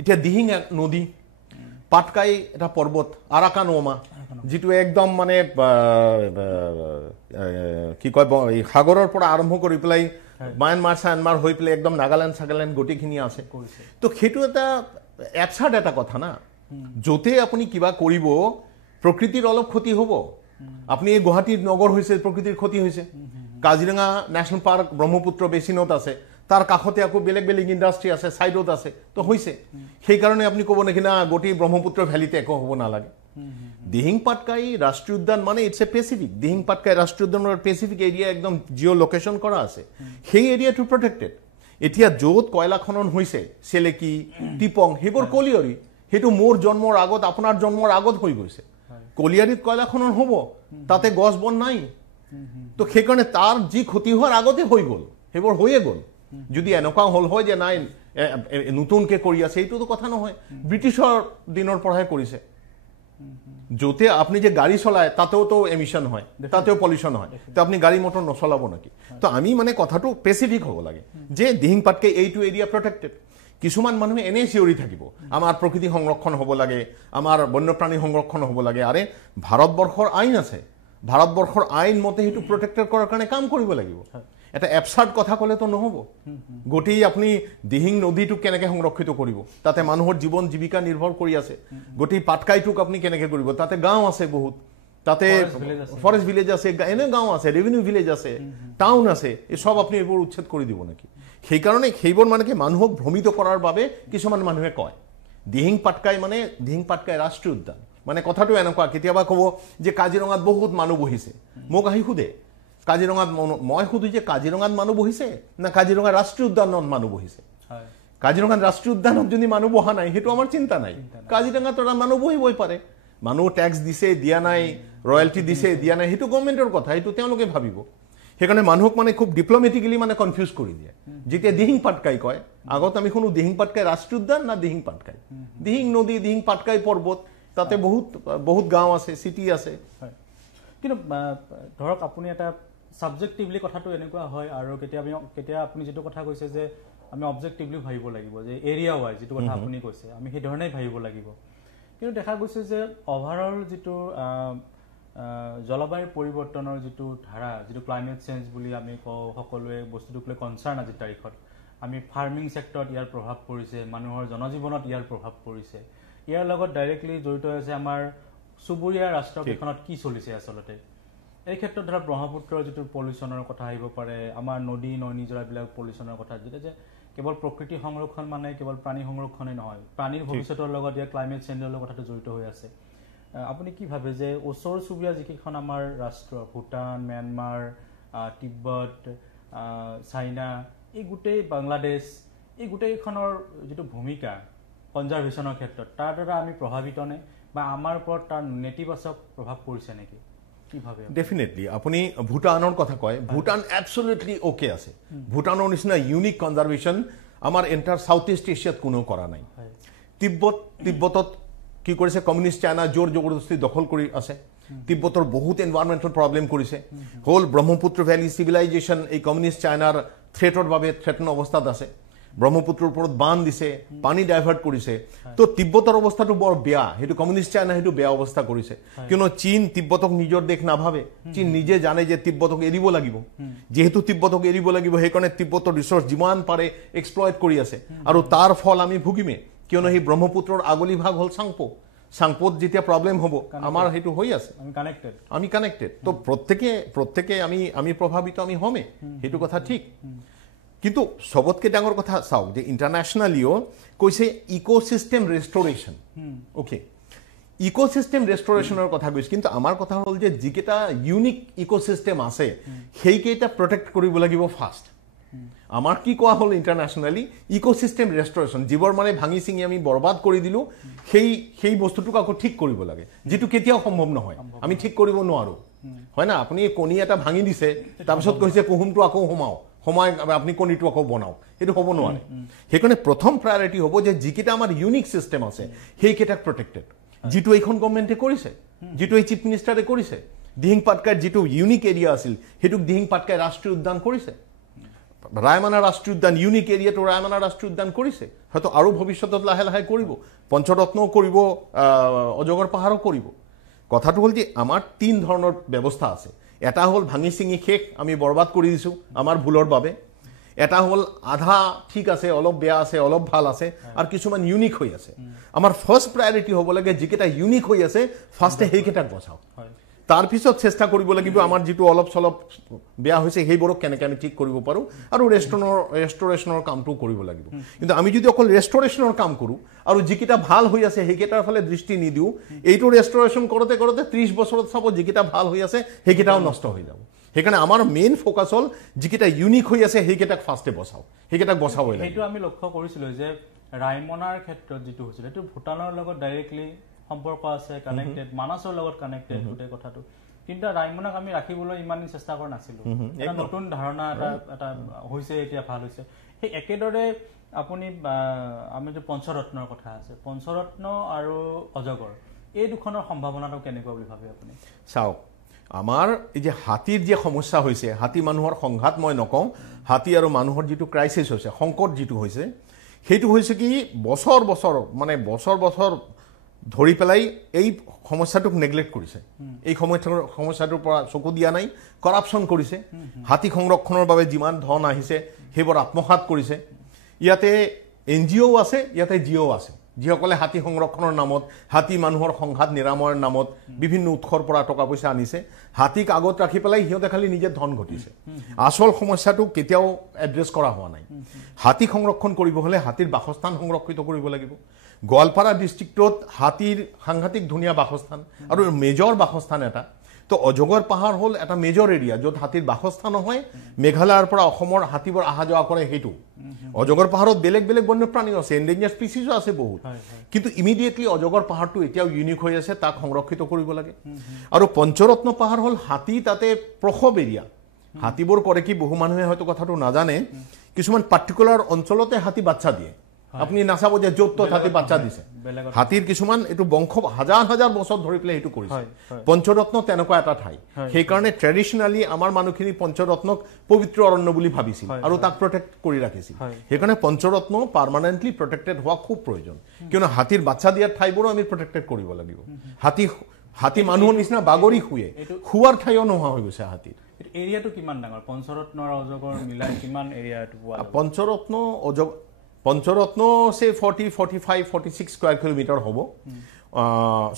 এতিয়া দিহিং নদী পাটকাই এটা পৰ্বত আৰাকানমা যিটো একদম মানে কি কয় সাগৰৰ পৰা আৰম্ভ কৰি পেলাই মায়ানমাৰ হৈ পেলাই একদম নাগালেণ্ড গোটেইখিনি আছে তো সেইটো এটা এবছাৰ্ড এটা কথা না য'তে আপুনি কিবা কৰিব প্ৰকৃতিৰ অলপ ক্ষতি হ'ব আপুনি গুৱাহাটীৰ নগৰ হৈছে প্ৰকৃতিৰ ক্ষতি হৈছে কাজিৰঙা নেশ্যনেল পাৰ্ক ব্ৰহ্মপুত্ৰ বেচিনত আছে তাৰ কাষতে আকৌ বেলেগ ইণ্ডাষ্ট্ৰী আছে ছাইডত আছে তো হৈছে সেইকাৰণে আপুনি ক'ব নেকি না গোটেই ব্ৰহ্মপুত্ৰ ভেলীতে একো হ'ব নালাগে দিহিং পাটকাই ৰাষ্ট্ৰীয় উদ্যান মানে it's a specific Dihing Patkai ৰাষ্ট্ৰীয় উদ্যানৰ পেচিফিক এৰিয়া একদম জিঅ' লোকেশ্যন কৰা আছে সেই এৰিয়াটো প্ৰটেক্টেড এতিয়া য'ত কয়লা খনন হৈছে চেলেকি টিপং সেইবোৰ কলিয়ৰী সেইটো মোৰ জন্মৰ আগত আপোনাৰ জন্মৰ আগত হৈ গৈছে কলিয়াৰীত কয়লা খনন হ'ব তাতে গছ বন নাই তো সেইকাৰণে তাৰ যি ক্ষতি হোৱাৰ আগতে হৈ গ'ল সেইবোৰ হৈয়ে গ'ল যদি এনেকুৱা হ'ল হয় যে নাই নতুনকৈ কৰি আছে এইটোতো কথা নহয় ব্ৰিটিছৰ দিনৰ পৰাহে কৰিছে য'তে আপুনি যে গাড়ী চলায় তাতেওতো এমিশ্যন হয় তাতেও পলিউশ্যন হয় তো আপুনি গাড়ী মটৰ নচলাব নেকি তো আমি মানে কথাটো স্পেচিফিক হ'ব লাগে যে দিহিং পাটকাই এইটো এৰিয়া প্ৰটেক্টেড কিছুমান মানুহে এনেই চিঞৰি থাকিব আমাৰ প্ৰকৃতি সংৰক্ষণ হ'ব লাগে আমাৰ বন্যপ্ৰাণী সংৰক্ষণ হ'ব লাগে আৰে ভাৰতবৰ্ষৰ আইন আছে ভাৰতবৰ্ষৰ আইন মতে সেইটো প্ৰটেক্টেড কৰাৰ কাৰণে কাম কৰিব লাগিব এটা এবছাৰ্ড কথা ক'লেতো নহ'ব গোটেই আপুনি দিহিং নদীটোক কেনেকৈ সংৰক্ষিত কৰিব তাতে মানুহৰ জীৱন জীৱিকা নিৰ্ভৰ কৰি আছে গোটেই পাটকাইটোক আপুনি কেনেকৈ কৰিব তাতে গাঁও আছে বহুত তাতে ফৰেষ্ট ভিলেজ আছে এনে গাঁও আছে ৰেভিনিউ ভিলেজ আছে টাউন আছে এই সব আপুনি এইবোৰ উচ্ছেদ কৰি দিব নেকি সেইকাৰণে সেইবোৰ মানে কি মানুহক ভ্ৰমিত কৰাৰ বাবে কিছুমান মানুহে কয় দিহিং পাটকাই ৰাষ্ট্ৰীয় উদ্যান মানে কথাটো এনেকুৱা কেতিয়াবা ক'ব যে কাজিৰঙাত বহুত মানুহ বহিছে মোক আহি সোধে কাজিৰঙাত মই সুধো যে কাজিৰঙাত মানুহ বহিছে না কাজিৰঙা ৰাষ্ট্ৰীয় উদ্যানত মানুহ বহিছে কাজিৰঙাত ৰাষ্ট্ৰীয় উদ্যানত যদি মানুহ বহা নাই সেইটো আমাৰ চিন্তা নাই কাজিৰঙাত মানুহ বহিবই পাৰে মানুহ টেক্স দিছে দিয়া নাই ৰয়েলটি দিছে দিয়া নাই সেইটো গভৰ্ণমেণ্টৰ কথা সেইটো তেওঁলোকে ভাবিব সেইকাৰণে মানুহক মানে খুব ডিপ্ল'মেটিকেলি মানে কনফিউজ কৰি দিয়ে যেতিয়া দিহিং পাটকাই কয় আগত আমি শুনো দিহিং পাটকাই ৰাষ্ট্ৰীয় উদ্যান না দিহিং পাটকাই দিহিং নদী দিহিং পাটকাই পৰ্বত তাতে বহুত গাঁও আছে চিটি আছে কিন্তু ধৰক আপুনি এটা সাবজেক্টিভলি কথাটো এনেকুৱা হয় আৰু কেতিয়া আপুনি যেটো কথা কৈছে যে আমি অবজেক্টিভলি ভাবিব লাগিব যে এৰিয়া ওয়াইজ যেটো কথা আপুনি কৈছে আমি সেই ধৰণেই ভাবিব লাগিব কিন্তু দেখা গৈছে যে ওভাৰঅল যেটো জলবায়ু পৰিৱৰ্তনৰ যেটো ধাৰা যেটো ক্লাইমেট চেঞ্জ বুলি আমি সকলোৱে বস্তুটোক লৈ কনসাৰ্ন আজি তাৰিখত আমি ফাৰ্মিং সেক্টৰত ইয়াৰ প্ৰভাৱ পৰিছে মানুহৰ জনজীৱনত ইয়াৰ প্ৰভাৱ পৰিছে ইয়াৰ লগত ডাইৰেক্টলি জড়িত আছে আমাৰ সুবুৰীয়া ৰাষ্ট্ৰকেইখনত কি চলিছে আচলতে এই ক্ষেত্ৰত ধৰা ব্ৰহ্মপুত্ৰৰ যেটো পলিউশ্যনৰ কথা আহিব পাৰে আমাৰ নদী নিজৰাবিলাক পলিউশ্যনৰ কথা যেটা যে কেৱল প্ৰকৃতি সংৰক্ষণ মানে কেৱল প্ৰাণী সংৰক্ষণে নহয় প্ৰাণীৰ ভৱিষ্যতৰ লগত ইয়াৰ ক্লাইমেট চেঞ্জৰ লগত কথাটো জড়িত হৈ আছে আপুনি কি ভাবে যে ওচৰ চুবুৰীয়া যিকেইখন আমাৰ ৰাষ্ট্ৰ ভূটান ম্যানমাৰ তিব্বত চাইনা এই গোটেই বাংলাদেশ এই গোটেইখনৰ যেটো ভূমিকা কনজাৰভেশ্যনৰ ক্ষেত্ৰত তাৰ দ্বাৰা আমি প্ৰভাৱিত নে বা আমাৰ ওপৰত তাৰ নেতিবাচক প্ৰভাৱ পৰিছে নেকি কি ভাবে ডেফিনেটলি আপুনি ভূটানৰ কথা কয় ভূটান এবছলিউটলি ওকে আছে ভূটানৰ নিচিনা ইউনিক কনজাৰভেশ্যন আমাৰ এন্টাৰ সাউথ ইষ্ট এছিয়াত কোনো কৰা নাই তিব্বতত কি কৰিছে কমিউনিষ্ট চাইনা জোৰ জবৰদস্তি দখল কৰি আছে তিব্বতৰ বহুত এনভাইৰনমেন্টাল প্ৰবলেম কৰিছে হোল ব্ৰহ্মপুত্ৰ ভ্যালি সিভিলাইজেশন এই কমিউনিষ্ট চাইনাৰ থ্ৰেটৰ বাবে থ্ৰেটন অৱস্থাত আছে ব্ৰহ্মপুত্ৰৰ ওপৰত বান দিছে পানী ডাইভাৰ্ট কৰিছে তো তিব্বতৰ অৱস্থাটো বৰ বেয়া হেতু কমিউনিষ্ট চাইনা হেতু বেয়া অৱস্থা কৰিছে কিয়নো চীন তিব্বতক নিজৰ দেশ নাভাবে চীন নিজে জানে যে তিব্বতক এৰিব লাগিব যেহেতু তিব্বতক এৰিব লাগিব হেকনে তিব্বতৰ ৰিসোৰ্স যিমান পাৰে এক্সপ্লয়েট কৰি আছে আৰু তাৰ ফল আমি ভুগিমে কিয়নো হি ব্ৰহ্মপুত্ৰৰ আগলি ভাগ হল সাংপোত যেতিয়া প্ৰবলেম হ'ব আমাৰ হেতু হৈ আছে আমি কানেক্টেড তো প্ৰত্যেকে আমি প্ৰভাৱিত আমি হমে হেতু কথা ঠিক কিন্তু সবতকে ডাঙৰ কথা চাওক যে ইন্টাৰনেশনালিও কৈছে ইকোসিস্টেম ৰেষ্টৰেশন ওকে ইকোসিস্টেম ৰেষ্টৰেশনৰ কথা কৈছে কিন্তু আমাৰ কথা হল যে যিকেটা ইউনিক ইকোসিস্টেম আছে সেইকেটা প্ৰটেক্ট কৰিব লাগিব ফাৰ্স্ট আমাৰ কি কোৱা হল ইন্টাৰনেশনালি ইকোসিস্টেম ৰেষ্টৰেশন যিবৰ মানে ভাঙি চিঙি আমি বৰবাদ কৰি দিলো সেই বস্তুটোক আকৌ ঠিক কৰিব লাগে যেটো কেতিয়াও সম্ভৱ নহয় আমি ঠিক কৰিব নোৱাৰো হয় না আপুনি কোনি এটা ভাঙি দিছে তাৰপিছত কৈছে কুহুমটো আকৌ হোমাও সময় আপুনি কণীটো আকৌ বনাওক, সেইটো হ'ব নোৱাৰে। সেইকাৰণে প্ৰথম প্ৰায়ৰিটি হ'ব যে যিকেইটা আমাৰ ইউনিক ছিষ্টেম আছে সেইকেইটাক প্ৰটেক্টেড, যিটো এইখন গভৰ্ণমেণ্টে কৰিছে, যিটো এই চিফ মিনিষ্টাৰে কৰিছে। দিহিং পাটকাইৰ যিটো ইউনিক এৰিয়া আছিল সেইটোক দিহিং পাটকাই ৰাষ্ট্ৰীয় উদ্যান কৰিছে, ৰায়মানা ৰাষ্ট্ৰীয় উদ্যান ইউনিক এৰিয়াটো ৰায়মানা ৰাষ্ট্ৰীয় উদ্যান কৰিছে, হয়তো আৰু ভৱিষ্যতত লাহে লাহে কৰিব, পঞ্চৰত্নও কৰিব, অজগৰ পাহাৰো কৰিব। কথাটো হ'ল যে আমাৰ 3 ধৰণৰ ব্যৱস্থা আছে। এটা হ'ল ভাঙি চিঙি শেষ, আমি বৰবাদ কৰি দিছোঁ আমাৰ ভুলৰ বাবে। এটা হ'ল আধা ঠিক আছে, অলপ বেয়া আছে, অলপ ভাল আছে, আৰু কিছুমান ইউনিক হৈ আছে। আমাৰ ফাৰ্ষ্ট প্ৰায়ৰিটি হ'ব লাগে যিকেইটা ইউনিক হৈ আছে ফাৰ্ষ্টে সেইকেইটাক বচাওক, তাৰপিছত চেষ্টা কৰিব লাগিব আমাৰ যিটো অলপ চলপ বেয়া হৈছে সেইবোৰক কেনেকৈ আমি ঠিক কৰিব পাৰোঁ, আৰু ৰেষ্টৰেশ্যনৰ কামটোও কৰিব লাগিব। কিন্তু আমি যদি অকল ৰেষ্টৰেশ্যনৰ কাম কৰোঁ আৰু যিকেইটা ভাল হৈ আছে সেইকেইটাৰ ফালে দৃষ্টি নিদিওঁ, এইটো ৰেষ্টৰেশ্যন কৰোঁতে কৰোঁতে 30 বছৰত চাব যিকেইটা ভাল হৈ আছে সেইকেইটাও নষ্ট হৈ যাব। সেইকাৰণে আমাৰ মেইন ফ'কাছ হ'ল যিকেইটা ইউনিক হৈ আছে সেইকেইটাক ফাৰ্ষ্টে বচাওক, সেইকেইটাক বচাবই লাগিব। সেইটো আমি লক্ষ্য কৰিছিলোঁ যে ৰায়মনাৰ ক্ষেত্ৰত যিটো হৈছিল সেইটো ভূটানৰ লগত ডাইৰেক্টলি সম্পৰ্ক আছে, কানেক্টেড, মানাছৰ লগত কানেক্টেড গোটেই কথাটো, কিন্তু ৰায়মনাক আমি ৰাখিবলৈ ইমান চেষ্টা কৰা নাছিলোঁ। এটা নতুন ধাৰণা এটা হৈছে, এতিয়া ভাল হৈছে। সেই একেদৰে আপুনি আমি যে পঞ্চৰত্নৰ কথা আছে, পঞ্চৰত্ন আৰু অজগৰ এই দুখনৰ সম্ভাৱনাটো কেনেকুৱা বুলি ভাবে আপুনি? চাওক, আমাৰ এই যে হাতীৰ যে সমস্যা হৈছে, হাতী মানুহৰ সংঘাত মই নকওঁ, হাতী আৰু মানুহৰ যিটো ক্ৰাইচিছ হৈছে, সংকট যিটো হৈছে, সেইটো হৈছে কি বছৰ বছৰ ধৰি পেলাই এই সমস্যাটোক নেগলেক্ট কৰিছে, এই সমস্যাটোৰ পৰা চকু দিয়া নাই, কৰাপশ্যন কৰিছে। হাতী সংৰক্ষণৰ বাবে যিমান ধন আহিছে সেইবোৰ আত্মসাৎ কৰিছে। ইয়াতে NGO আছে, ইয়াতে জিঅ' আছে, যিসকলে হাতী সংৰক্ষণৰ নামত, হাতী মানুহৰ সংঘাত নিৰাময়ৰ নামত বিভিন্ন উৎসৰ পৰা টকা পইচা আনিছে। হাতীক আগত ৰাখি পেলাই সিহঁতে খালি নিজে ধন ঘটিছে। আচল সমস্যাটো কেতিয়াও এড্ৰেছ কৰা হোৱা নাই। হাতী সংৰক্ষণ কৰিব হ'লে হাতীৰ বাসস্থান সংৰক্ষিত কৰিব লাগিব। গোৱালপাৰা ডিষ্ট্ৰিক্টত হাতীৰ সাংঘাতিক ধুনীয়া বাসস্থান আৰু মেজৰ বাসস্থান এটা। তো অজগৰ পাহাৰ হ'ল এটা মেজৰ এৰিয়া য'ত হাতীৰ বাসস্থান নহয়, মেঘালয়ৰ পৰা অসমৰ হাতীবোৰ অহা যোৱা কৰে। সেইটো অজগৰ পাহাৰত বেলেগ বেলেগ বন্যপ্ৰাণীও আছে, এণ্ডেঞ্জাৰ্ড স্পিচিছো আছে বহুত, কিন্তু ইমিডিয়েটলি অজগৰ পাহাৰটো এতিয়াও ইউনিক হৈ আছে, তাক সংৰক্ষিত কৰিব লাগে। আৰু পঞ্চৰত্ন পাহাৰ হ'ল হাতী তাতে প্ৰসৱ এৰিয়া। হাতীবোৰ কৰে কি, বহু মানুহে হয়তো কথাটো নাজানে, কিছুমান পাৰ্টিকুলাৰ অঞ্চলতে হাতী বাচ্চা দিয়ে। আপুনি নাচাব যে য'ত ত'ত হাতী বাচ্চা দিছে। হাতীৰ কিছুমান এইটো বংশ হাজাৰ হাজাৰ বছৰ ধৰি পেলাই এইটো কৰিছে। পঞ্চৰত্ন তেনেকুৱা এটা ঠাই, সেইকাৰণে ট্ৰেডিশ্যনেলি আমাৰ মানুহখিনি পঞ্চৰত্নক পবিত্ৰ অৰণ্য বুলি ভাবিছিল আৰু তাক প্ৰটেক্ট কৰি ৰাখিছিল। সেইকাৰণে পঞ্চৰত্ন পাৰ্মানেণ্টলি প্ৰটেক্টেড হোৱা খুব প্ৰয়োজন, কিয়নো হাতীৰ বাচ্চা দিয়াৰ ঠাইবোৰো আমি প্ৰটেক্টেড কৰিব লাগিব। হাতী মানুহৰ নিচিনা বাগৰি শুৱে, শুৱাৰ ঠাইও নোহোৱা হৈ গৈছে হাতীৰ। এৰিয়াটো কিমান ডাঙৰ? পঞ্চৰত্ন আৰু অজগৰ মিলাই কিমান এৰিয়াটো পোৱা যাব? পঞ্চৰত্ন সে 40-45-46 স্কোয়াৰ কিলোমিটাৰ হ'ব।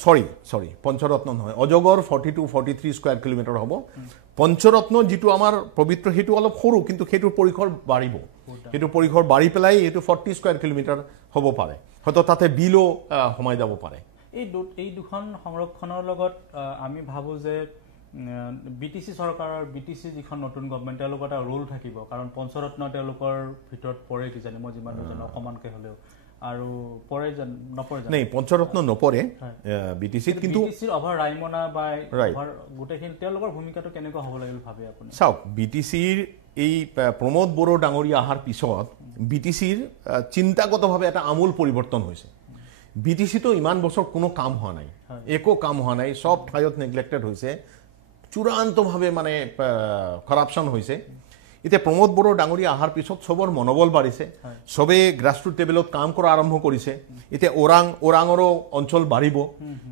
চৰি পঞ্চৰত্ন নহয়, অজগৰ 42-43 স্কোয়াৰ কিলোমিটাৰ হ'ব। পঞ্চৰত্ন যিটো আমাৰ পবিত্ৰ সেইটো অলপ সৰু, কিন্তু সেইটোৰ পৰিসৰ বাঢ়িব। সেইটো পৰিসৰ বাঢ়ি পেলাই এইটো 40 স্কোয়াৰ কিলোমিটাৰ হ'ব পাৰে, হয়তো তাতে বিলো সোমাই যাব পাৰে। এই দুখন সংৰক্ষণৰ লগত আমি ভাবোঁ যে BTC চৰকাৰৰ BTC যিখন নতুন গভৰ্ণমেণ্ট তেওঁলোকৰ এটা ৰোল থাকিব, কাৰণ পঞ্চৰত্ন তেওঁলোকৰ ভিতৰত পৰে কিজানি, মই যিমান জানো অকণমানকৈ হ'লেও, আৰু পৰে নপৰে জানো? পঞ্চৰত্ন নপৰে BTCত, কিন্তু অভাৰ ৰায়মনা বা গোটেইখিনি তেওঁলোকৰ ভূমিকাটো কেনেকুৱা হ'ব লাগে বুলি ভাবে আপুনি? চাওক, BTCৰ এই প্ৰমোদ বড়ো ডাঙৰীয়া অহাৰ পিছত BTCৰ চিন্তাগতভাৱে এটা আমূল পৰিৱৰ্তন হৈছে। BTCটো ইমান বছৰ কোনো কাম হোৱা নাই, একো কাম হোৱা নাই, চব ঠাইত নেগলেক্টেড হৈছে, চূড়ান্তভাৱে কৰাপশ্যন হৈছে। এতিয়া প্ৰমোদ বড়ো ডাঙৰীয়া অহাৰ পিছত চবৰ মনোবল বাঢ়িছে, চবেই গ্ৰাছৰুট লেভেলত কাম কৰা আৰম্ভ কৰিছে। এতিয়া ওৰাঙৰো অঞ্চল বাঢ়িব,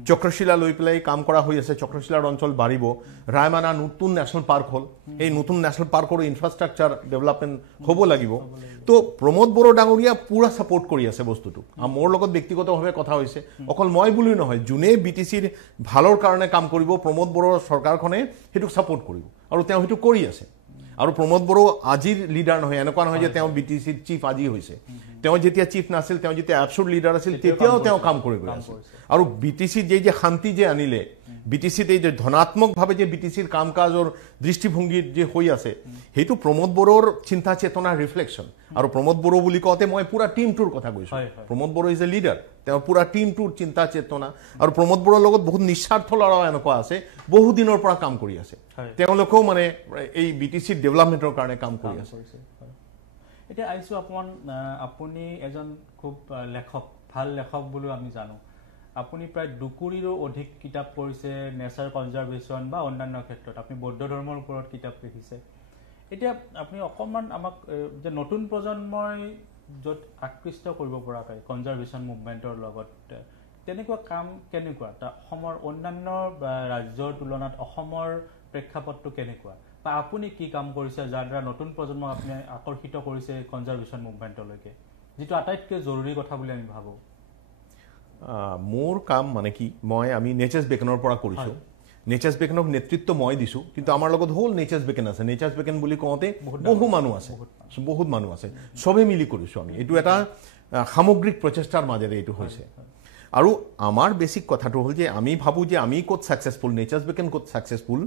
চক্ৰশিলা লৈ পেলাই কাম কৰা হৈ আছে, চক্ৰশিলাৰ অঞ্চল বাঢ়িব। ৰায়মানা নতুন নেশ্যনেল পাৰ্ক হ'ল, এই নতুন নেশ্যনেল পাৰ্কৰো ইনফ্ৰাষ্ট্ৰাকচাৰ ডেভেলপমেণ্ট হ'ব লাগিব। তো প্ৰমোদ বড়ো ডাঙৰীয়া পূৰা ছাপোৰ্ট কৰি আছে বস্তুটো। মোৰ লগত ব্যক্তিগতভাৱে কথা হৈছে, অকল মই বুলি নহয়, যোনে BTCৰ ভালৰ কাৰণে কাম কৰিব প্ৰমোদ বড়োৰ চৰকাৰখনে সেইটোক ছাপোৰ্ট কৰিব, আৰু তেওঁ সেইটো কৰি আছে। আৰু প্ৰমোদ বড়ো আজিৰ লিডাৰ নহয়, এনেকুৱা নহয় যে তেওঁ BTCৰ চিফ আজি হৈছে। তেওঁ যেতিয়া চিফ নাছিল, তেওঁ যেতিয়া এবছলুট লিডাৰ আছিল, তেতিয়াও তেওঁ কাম কৰি গৈ আছে। আৰু BTCৰ যে শান্তি যে আনিলে, বিটিচিত এই যে ধনাত্মকভাৱে যে বিটিচিৰ কাম কাজৰ দৃষ্টিভংগীত যে হৈ আছে সেইটো প্ৰমোদ বড়োৰ চিন্তা চেতনাৰ ৰিফ্লেকশ্যন আৰু প্ৰমোদ বড়ো বুলি কওঁতে মই পুৰা টিমটোৰ কথা কৈছোঁ Pramod Boro is a leader তেওঁ পুৰা টিমটোৰ চিন্তা চেতনা আৰু প্ৰমোদ বড়োৰ লগত বহুত নিস্বাৰ্থ ল'ৰা এনেকুৱা আছে বহু দিনৰ পৰা কাম কৰি আছে তেওঁলোকেও মানে এই বিটিচিৰ ডেভেলপমেণ্টৰ কাৰণে কাম কৰি আছে এতিয়া আইছোঁ আপুনি এজন খুব লেখক ভাল লেখক বুলি আমি জানো আপুনি প্ৰায় 2 কোটিৰো অধিক কিতাপ পঢ়িছে নেচাৰ কনজাৰভেশ্যন বা অন্যান্য ক্ষেত্ৰত আপুনি বৌদ্ধ ধৰ্মৰ ওপৰত কিতাপ লিখিছে এতিয়া আপুনি অকণমান আমাক যে নতুন প্ৰজন্মই য'ত আকৃষ্ট কৰিব পৰাকৈ কনজাৰভেশ্যন মুভমেণ্টৰ লগত তেনেকুৱা কাম কেনেকুৱা অসমৰ অন্যান্য ৰাজ্যৰ তুলনাত অসমৰ প্ৰেক্ষাপটটো কেনেকুৱা বা আপুনি কি কাম কৰিছে যাৰ দ্বাৰা নতুন প্ৰজন্মক আপুনি আকৰ্ষিত কৰিছে কনজাৰভেশ্যন মুভমেণ্টলৈকে যিটো আটাইতকৈ জৰুৰী কথা বুলি আমি ভাবোঁ মোৰ কাম মানে কি আমি নেচাৰ্ছ বেকনৰ পৰা কৰিছোঁ নেচাৰ্ছ বেকনক নেতৃত্ব মই দিছোঁ কিন্তু আমাৰ লগত হ'ল নেচাৰ্ছ বেকন আছে নেচাৰ্ছ বেকন বুলি কওঁতে বহু মানুহ আছে চবেই মিলি কৰিছোঁ আমি এইটো এটা সামগ্ৰিক প্ৰচেষ্টাৰ মাজেৰে এইটো হৈছে আৰু আমাৰ বেছিক কথাটো হ'ল যে আমি ভাবোঁ যে আমি ক'ত ছাকচেছফুল নেচাৰ্ছ বেকন ক'ত ছাকচেছফুল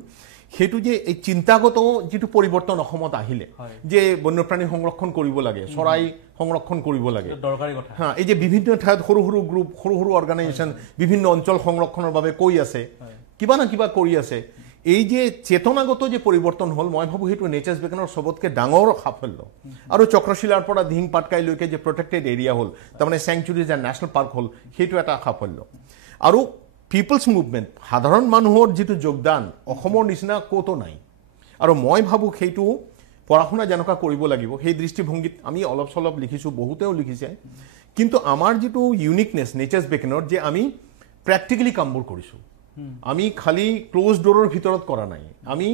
সেইটো যে এই চিন্তাগত যিটো পৰিৱৰ্তন অসমত আহিলে যে বন্যপ্ৰাণী সংৰক্ষণ কৰিব লাগে চৰাই সংৰক্ষণ কৰিব লাগে দৰকাৰী কথা হা এই যে বিভিন্ন ঠাইত সৰু সৰু গ্ৰুপ সৰু সৰু অৰ্গানাইজেশ্যন বিভিন্ন অঞ্চল সংৰক্ষণৰ বাবে কৈ আছে কিবা না কিবা কৰি আছে এই যে চেতনাগত যে পৰিৱৰ্তন হ'ল মই ভাবোঁ সেইটো নেচাৰ্ছ বেকনৰ চবতকৈ ডাঙৰ সাফল্য আৰু চক্ৰশিলাৰ পৰা দিহিং পাটকাইলৈকে যে প্ৰটেক্টেড এৰিয়া হ'ল তাৰমানে চেংচুৰিজ এণ্ড নেশ্যনেল পাৰ্ক হ'ল সেইটো এটা সাফল্য আৰু পিপলছ মুভমেণ্ট সাধাৰণ মানুহৰ যিটো যোগদান অসমৰ নিচিনা ক'তো নাই আৰু মই ভাবোঁ সেইটো পঢ়া শুনা যেনেকুৱা কৰিব লাগিব সেই দৃষ্টিভংগীত আমি অলপ চলপ লিখিছোঁ বহুতেও লিখিছে কিন্তু আমাৰ যিটো ইউনিকনেছ নেচাৰ্ছ বেকনৰ যে আমি প্ৰেক্টিকেলি কামবোৰ কৰিছোঁ আমি খালি ক্লোজ ডোৰৰ ভিতৰত কৰা নাই আমি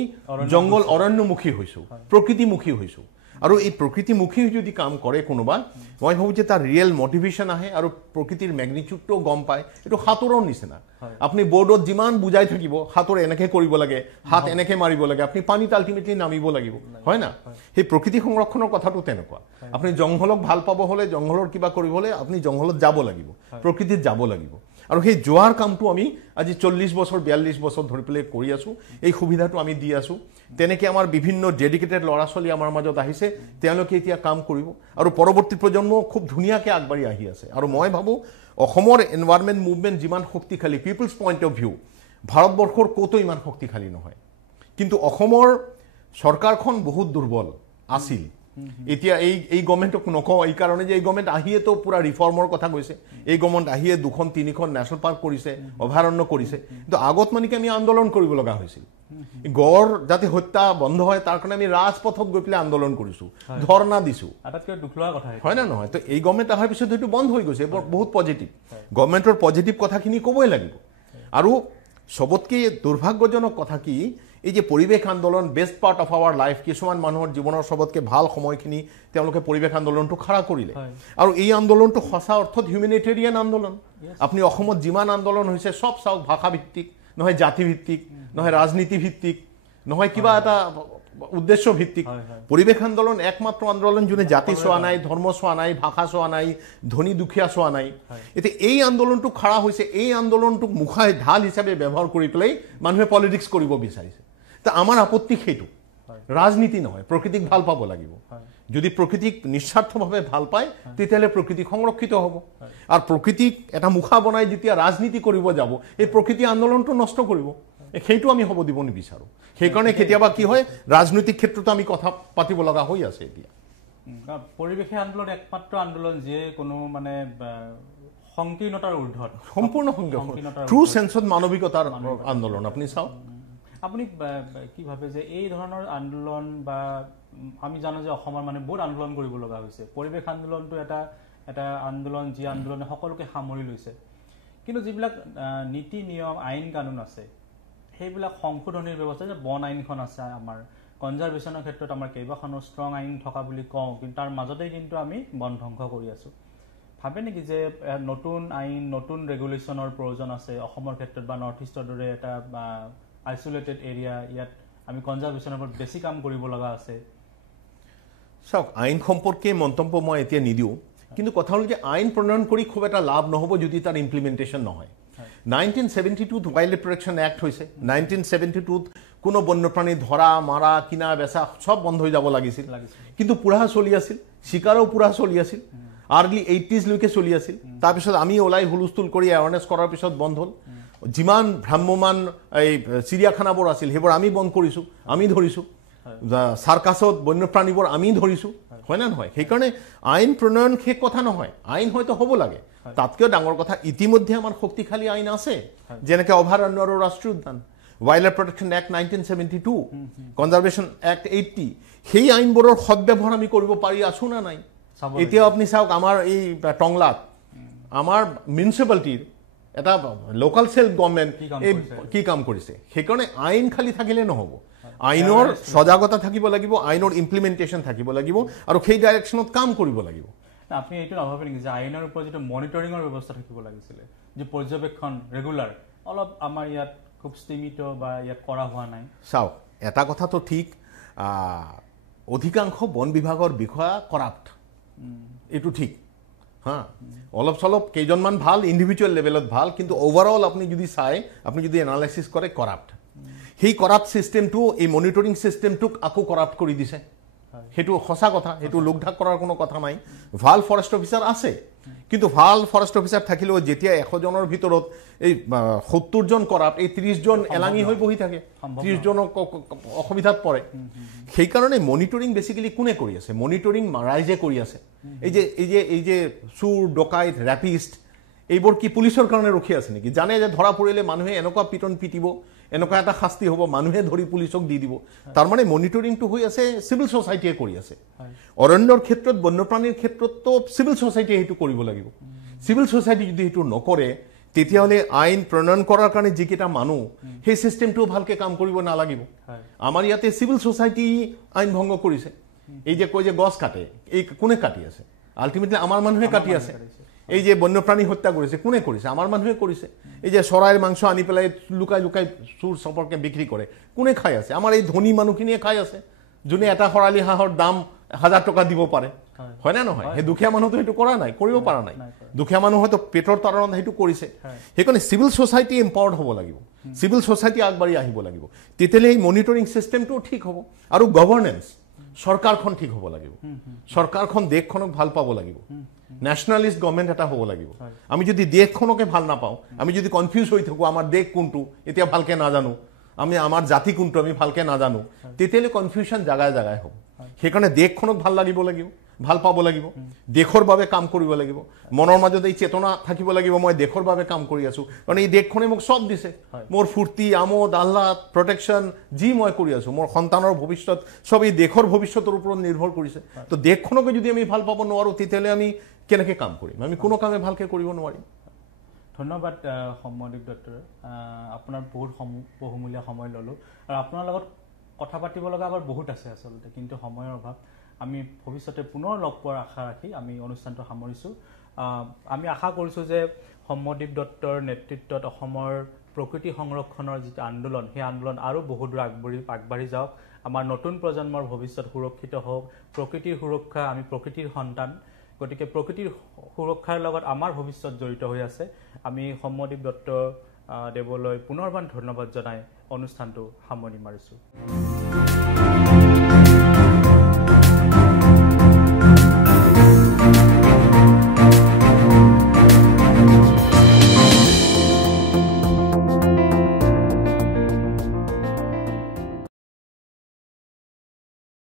জংগল অৰণ্যমুখী হৈছোঁ প্ৰকৃতিমুখী হৈছোঁ আৰু এই প্ৰকৃতিমুখী যদি কাম কৰে কোনোবা মই ভাবোঁ যে তাৰ ৰিয়েল মটিভেশ্যন আহে আৰু প্ৰকৃতিৰ মেগনিটিউডটো গম পায় এইটো সাঁতোৰৰ নিচিনা আপুনি বৰ্ডত যিমান বুজাই থাকিব সাঁতোৰ এনেকৈ কৰিব লাগে হাত এনেকৈ মাৰিব লাগে আপুনি পানীত আল্টিমেটলি নামিব লাগিব হয় না সেই প্ৰকৃতি সংৰক্ষণৰ কথাটো তেনেকুৱা আপুনি জংঘলক ভাল পাব হ'লে জংঘলৰ কিবা কৰিব হ'লে আপুনি জংঘলত যাব লাগিব প্ৰকৃতিত যাব লাগিব আৰু সেই যোৱাৰ কামটো আমি আজি 40 বছৰ 42 বছৰ ধৰি পেলাই কৰি আছোঁ এই সুবিধাটো আমি দি আছোঁ তেনেকৈ আমাৰ বিভিন্ন ডেডিকেটেড ল'ৰা ছোৱালী আমাৰ মাজত আহিছে তেওঁলোকে এতিয়া কাম কৰিব আৰু পৰৱৰ্তী প্ৰজন্ম খুব ধুনীয়াকৈ আগবাঢ়ি আহি আছে আৰু মই ভাবোঁ অসমৰ এনভাইৰনমেণ্ট মুভমেণ্ট যিমান শক্তিশালী পিপলছ পইণ্ট অফ ভিউ ভাৰতবৰ্ষৰ ক'তো ইমান শক্তিশালী নহয় কিন্তু অসমৰ চৰকাৰখন বহুত দুৰ্বল আছিল এতিয়া এই গভৰ্ণমেণ্টক নকওঁ এই কাৰণে যে এই গভৰ্ণমেণ্ট আহিয়েতো পুৰা ৰিফৰ্মৰ কথা কৈছে এই গভৰ্ণমেণ্ট আহিয়ে 2-3খন নেশ্যনেল পাৰ্ক কৰিছে অভয়াৰণ্য কৰিছে কিন্তু আগত মানে কি আমি আন্দোলন কৰিব লগা হৈছিল গড় যাতে হত্যা বন্ধ হয় তাৰ কাৰণে আমি ৰাজপথত গৈ পেলাই আন্দোলন কৰিছোঁ ধৰ্ণা দিছোঁ আটাইতকৈ দুখ লগা কথা হয় না নহয় তো এই গভৰ্ণমেণ্ট অহাৰ পিছত সেইটো বন্ধ হৈ গৈছে বহুত পজিটিভ গভৰ্ণমেণ্টৰ পজিটিভ কথাখিনি ক'বই লাগিব আৰু চবতকৈ দুৰ্ভাগ্যজনক কথা কি এই যে পৰিৱেশ আন্দোলন best part of our life কিছুমান মানুহৰ জীৱনৰ চবতকৈ ভাল সময়খিনি তেওঁলোকে পৰিৱেশ আন্দোলনটো খাৰা কৰিলে আৰু এই আন্দোলনটো সঁচা অৰ্থত হিউমেনিটেৰিয়ান আন্দোলন আপুনি অসমত যিমান আন্দোলন হৈছে চব চাওক ভাষাভিত্তিক নহয় জাতিভিত্তিক নহয় ৰাজনীতিভিত্তিক নহয় কিবা এটা উদ্দেশ্য ভিত্তিক পৰিৱেশ আন্দোলন একমাত্ৰ আন্দোলন যোনে জাতি চোৱা নাই ধৰ্ম চোৱা নাই ভাষা চোৱা নাই ধনী দুখীয়া চোৱা নাই এতিয়া এই আন্দোলনটো খাৰা হৈছে এই আন্দোলনটোক মুখাই ঢাল হিচাপে ব্যৱহাৰ কৰি পেলাই মানুহে পলিটিক্স কৰিব বিচাৰিছে তা আমাৰ আপত্তি সেইটো ৰাজনীতি নহয় প্ৰকৃতিক ভাল পাব লাগিব যদি প্ৰকৃতিক নিস্বাৰ্থভাৱে ভাল পায় তেতিয়াহ'লে প্ৰকৃতি সংৰক্ষিত হ'ব আৰু প্ৰকৃতিক এটা মুখা বনাই যেতিয়া ৰাজনীতি কৰিব যাব এই প্ৰকৃতি আন্দোলনটো নষ্ট কৰিব সেইটো আমি হ'ব দিব নিবিচাৰোঁ সেইকাৰণে কেতিয়াবা কি হয় ৰাজনৈতিক ক্ষেত্ৰতো আমি কথা পাতিব লগা হৈ আছে এতিয়া পৰিৱেশী আন্দোলন একমাত্ৰ আন্দোলন যিয়ে কোনো মানে সংকীৰ্ণতাৰ ঊৰ্ধত সম্পূৰ্ণ ট্ৰু চেন্সত মানৱিকতাৰ আন্দোলন আপুনি চাওক আপুনি কি ভাবে যে এই ধৰণৰ আন্দোলন বা আমি জানো যে অসমৰ মানে বহুত আন্দোলন কৰিব লগা হৈছে পৰিৱেশ আন্দোলনটো এটা আন্দোলন যি আন্দোলনে সকলোকে সামৰি লৈছে কিন্তু যিবিলাক নীতি নিয়ম আইন কানুন আছে সেইবিলাক সংশোধনীৰ ব্যৱস্থা যে বন আইনখন আছে আমাৰ কনজাৰভেশ্যনৰ ক্ষেত্ৰত আমাৰ কেইবাখনো ষ্ট্ৰং আইন থকা বুলি কওঁ কিন্তু তাৰ মাজতেই কিন্তু আমি বন ধ্বংস কৰি আছোঁ ভাবে নেকি যে নতুন আইন নতুন ৰেগুলেশ্যনৰ প্ৰয়োজন আছে অসমৰ ক্ষেত্ৰত বা নৰ্থ ইষ্টৰ দৰে এটা আইচোলেটেড এৰিয়া ইয়াত আমি কনজাৰভেশ্যনৰ ওপৰত বেছি কাম কৰিব লগা আছে চাওক আইন সম্পৰ্কে মন্তব্য মই এতিয়া নিদিওঁ কিন্তু কথা হ'ল যে আইন প্ৰণয়ন কৰি খুব এটা লাভ নহ'ব যদি তাৰ ইমপ্লিমেণ্টেশ্যন নহয় 1972 ওয়াইল্ড লাইফ প্রোটেকশন অ্যাক্ট হয়েছে 1972 কোনো বন্যপ্রাণী ধরা মারা কিনা বেচা সব বন্ধ হৈ যাব লাগিছিল কিন্তু পুৰা চলি আছিল শিকাৰও পুৰা চলি আছিল আৰ্লি 80s লৈকে চলি আছিল তাৰপিছত আমি ওলাই হুলস্থুল কৰি এৱাৰনেছ কৰাৰ পিছত বন্ধ হ'ল যিমান ভ্ৰাম্যমান এই চিৰিয়াখানাবোৰ আছিল সেইবোৰ আমি বন্ধ কৰিছোঁ আমি ধৰিছোঁ সাৰ্কাসত বন্যপ্ৰাণীবোৰ আমি ধৰিছোঁ হয় না নহয় সেইকাৰণে আইন প্ৰণয়ন শেষ কথা নহয় আইন হয়তো হ'ব লাগে তাতকৈ ডাঙৰ কথা ইতিমধ্যে আমাৰ শক্তিশালী আইন আছে যেনেকৈ অভয়াৰণ্য আৰু ৰাষ্ট্ৰীয় উদ্যান wild life protection act 1972 conservation act 80 সেই আইনবোৰৰ সদ্ব্যৱহাৰ আমি কৰিব পাৰি আছো না নাই এতিয়া আপুনি চাওক আমাৰ এই টংলাত আমাৰ মিউনিচিপালিটিৰ এটা লোকাল সেল্ফ গভৰ্নমেন্ট কি কাম কৰিছে সেইকাৰণে আইন খালি থাকিলে নহ'ব আইনৰ সজাগতা থাকিব লাগিব আইনৰ ইমপ্লিমেন্টেশন থাকিব লাগিব আৰু সেই ডাইৰেকশনত কাম কৰিব লাগিব আপনি এইটো নাভাবে নেকি যে আইনৰ ওপৰত যেটো মনিটৰিঙৰ ব্যৱস্থা থাকিব লাগিছিল যে পৰ্যবেক্ষণ ৰেগুলাৰ অলপ আমাৰ ইয়াত খুব স্থিমিত বা ইয়াত কৰা হোৱা নাই চাওক এটা কথা তো ঠিক অধিকাংশ বন বিভাগৰ বিষয়া কৰাপ্ট এটো ঠিক হ্যাঁ অলপ সলপ কেইজনমান ভাল ইন্ডিভিজুয়াল লেভেলত ভাল কিন্তু ওভারঅল আপনি যদি চাই আপনি যদি এনালাইসিস কৰে কৰাপ্ট সেই কৰাপ্ট সিস্টেমটো এই মনিটৰিং সিস্টেমটোক আকো কৰাপ্ট কৰি দিছে হেতু খসা কথা হেতু লোকঢাক কৰাৰ কোনো কথা নাই ভাল ফৰেষ্ট অফিচাৰ আছে কিন্তু ভাল ফৰেষ্ট অফিচাৰ থাকিলেও যেতিয়া 100 জনৰ ভিতৰত এই 70 জন কৰাপ্ট এই 30 জন এলাঙি হৈ বহি থাকে 30 জন অসুবিধাত পৰে সেই কাৰণে মনিটৰিং বেসিক্যালি কোনে কৰি আছে মনিটৰিং ৰাইজে কৰি আছে এই যে চুৰ ডকাইত ৰেপিষ্ট এইবোৰ কি পুলিচৰ কাৰণে ৰখি আছে নেকি জানে যে ধৰা পৰিলে মানুহে এনেকুৱা পিটন পিটিব এনেকুৱা এটা শাস্তি হ'ব মানুহে ধৰি পুলিচক দি দিব তাৰ মানে মনিটৰিংটো হৈ আছে সিভিল সোসাইটিয়ে কৰি আছে অৰণ্যৰ ক্ষেত্ৰত বন্যপ্ৰাণীৰ ক্ষেত্ৰততো সিভিল সোসাইটিয়ে হেতু কৰিব লাগিব সিভিল সোসাইটি যদি হেতু নকৰে তেতিয়াহলে আইন প্ৰণয়ন কৰাৰ কাৰণে যিকেইটা মানুহ সেই সিস্টেমটো ভালকে কাম কৰিব নালাগিব আমাৰ ইয়াতে সিভিল সোসাইটি আইন ভংগ কৰিছে এই যে কয় যে গছ কাটে এই কোনে কাটি আছে আলটিমেটলি আমাৰ মানুহে কাটি আছে এই যে বন্যপ্ৰাণী হত্যা কৰিছে কোনে কৰিছে আমাৰ মানুহে কৰিছে এই যে চৰাইৰ মাংস আনি পেলাই লুকাই লুকাই চুৰ চপৰকে বিক্ৰী কৰে কোনে খাই আছে আমাৰ এই ধনী মানুহখিনিয়ে খাই আছে যোনে এটা হৰালি হাঁহৰ দাম 1000 টকা দিব পাৰে হয় না নহয় হে দুখীয়া মানুহটো হেতু কৰা নাই কৰিব পৰা নাই দুখীয়া মানুহ হয়তো পেটৰ তাৰণত হেতু কৰিছে হেকনে সিভিল সোসাইটি এম্পাৱাৰ্ড হ'ব লাগিব সিভিল সোসাইটি আগবাঢ়ি আহিব লাগিব তেতিয়ালে এই মনিটৰিং সিস্টেমটো ঠিক হ'ব আৰু গভৰ্নেন্স সৰকাৰখন ঠিক হ'ব লাগিব সৰকাৰখন দেশখনক ভাল পাব লাগিব ন্যাশনালিস্ট গভর্নমেন্ট এটা হ'ব লাগিব আমি যদি দেশখনকে ভাল না পাও আমি যদি কনফিউজ হৈ থাকো আমাৰ দেশ কোনটো এতিয়া ভালকে না জানো আমি আমাৰ জাতি কোনটো আমি ভালকে না জানো তেতিয়ালে কনফিউশন জাগায় জাগায় হ'ব সেইকাৰণে দেশখনক ভাল লাগিব ভাল পাব লাগিব দেশৰ বাবে কাম কৰিব লাগিব মনৰ মাজত এই চেতনা থাকিব লাগিব মই দেশৰ বাবে কাম কৰি আছো কাৰণ এই দেশখনে মোক সব দিছে মোৰ ফুৰ্তি আমোদ আহ্লাদ প্ৰটেকশন যি মই কৰি আছো মোৰ সন্তানৰ ভৱিষ্যত সব এই দেশৰ ভৱিষ্যতৰ ওপৰত নিৰ্ভৰ কৰিছে তো দেশখনক যদি আমি ভাল পাব নোৱাৰো তেতিয়ালে আমি কেনেকৈ কাম কৰিম আমি কোনো কামে ভালকে কৰিব নোৱাৰিম ধন্যবাদ সম্মানিত ডক্টৰ আপোনাৰ বহুত বহুমূলীয়া সময় ললো আৰু আপোনাৰ লগত কথা পাতিব লগা আবাৰ বহুত আছে আসলে কিন্তু সময়ৰ অভাৱ আমি ভৱিষ্যতে পুনৰ লগ পোৱাৰ আশা ৰাখি আমি অনুষ্ঠানটো সামৰিছো আমি আশা কৰিছো যে সম্মদীপ দত্তৰ নেতৃত্বত অসমৰ প্ৰকৃতি সংৰক্ষণৰ যি আন্দোলন সেই আন্দোলন আৰু বহুত দূৰ আগবাঢ়ি যাওক আমাৰ নতুন প্ৰজন্মৰ ভৱিষ্যত সুৰক্ষিত হোক প্ৰকৃতিৰ সুৰক্ষা আমি প্ৰকৃতিৰ সন্তান গতিকে প্ৰকৃতিৰ সুৰক্ষাৰ লগত আমাৰ ভৱিষ্যত জড়িত হৈ আছে আমি সম্মদীপ দত্ত দেৱলৈ পুনৰবাৰ ধন্যবাদ জনাই অনুষ্ঠানটো সামৰণি মাৰিছো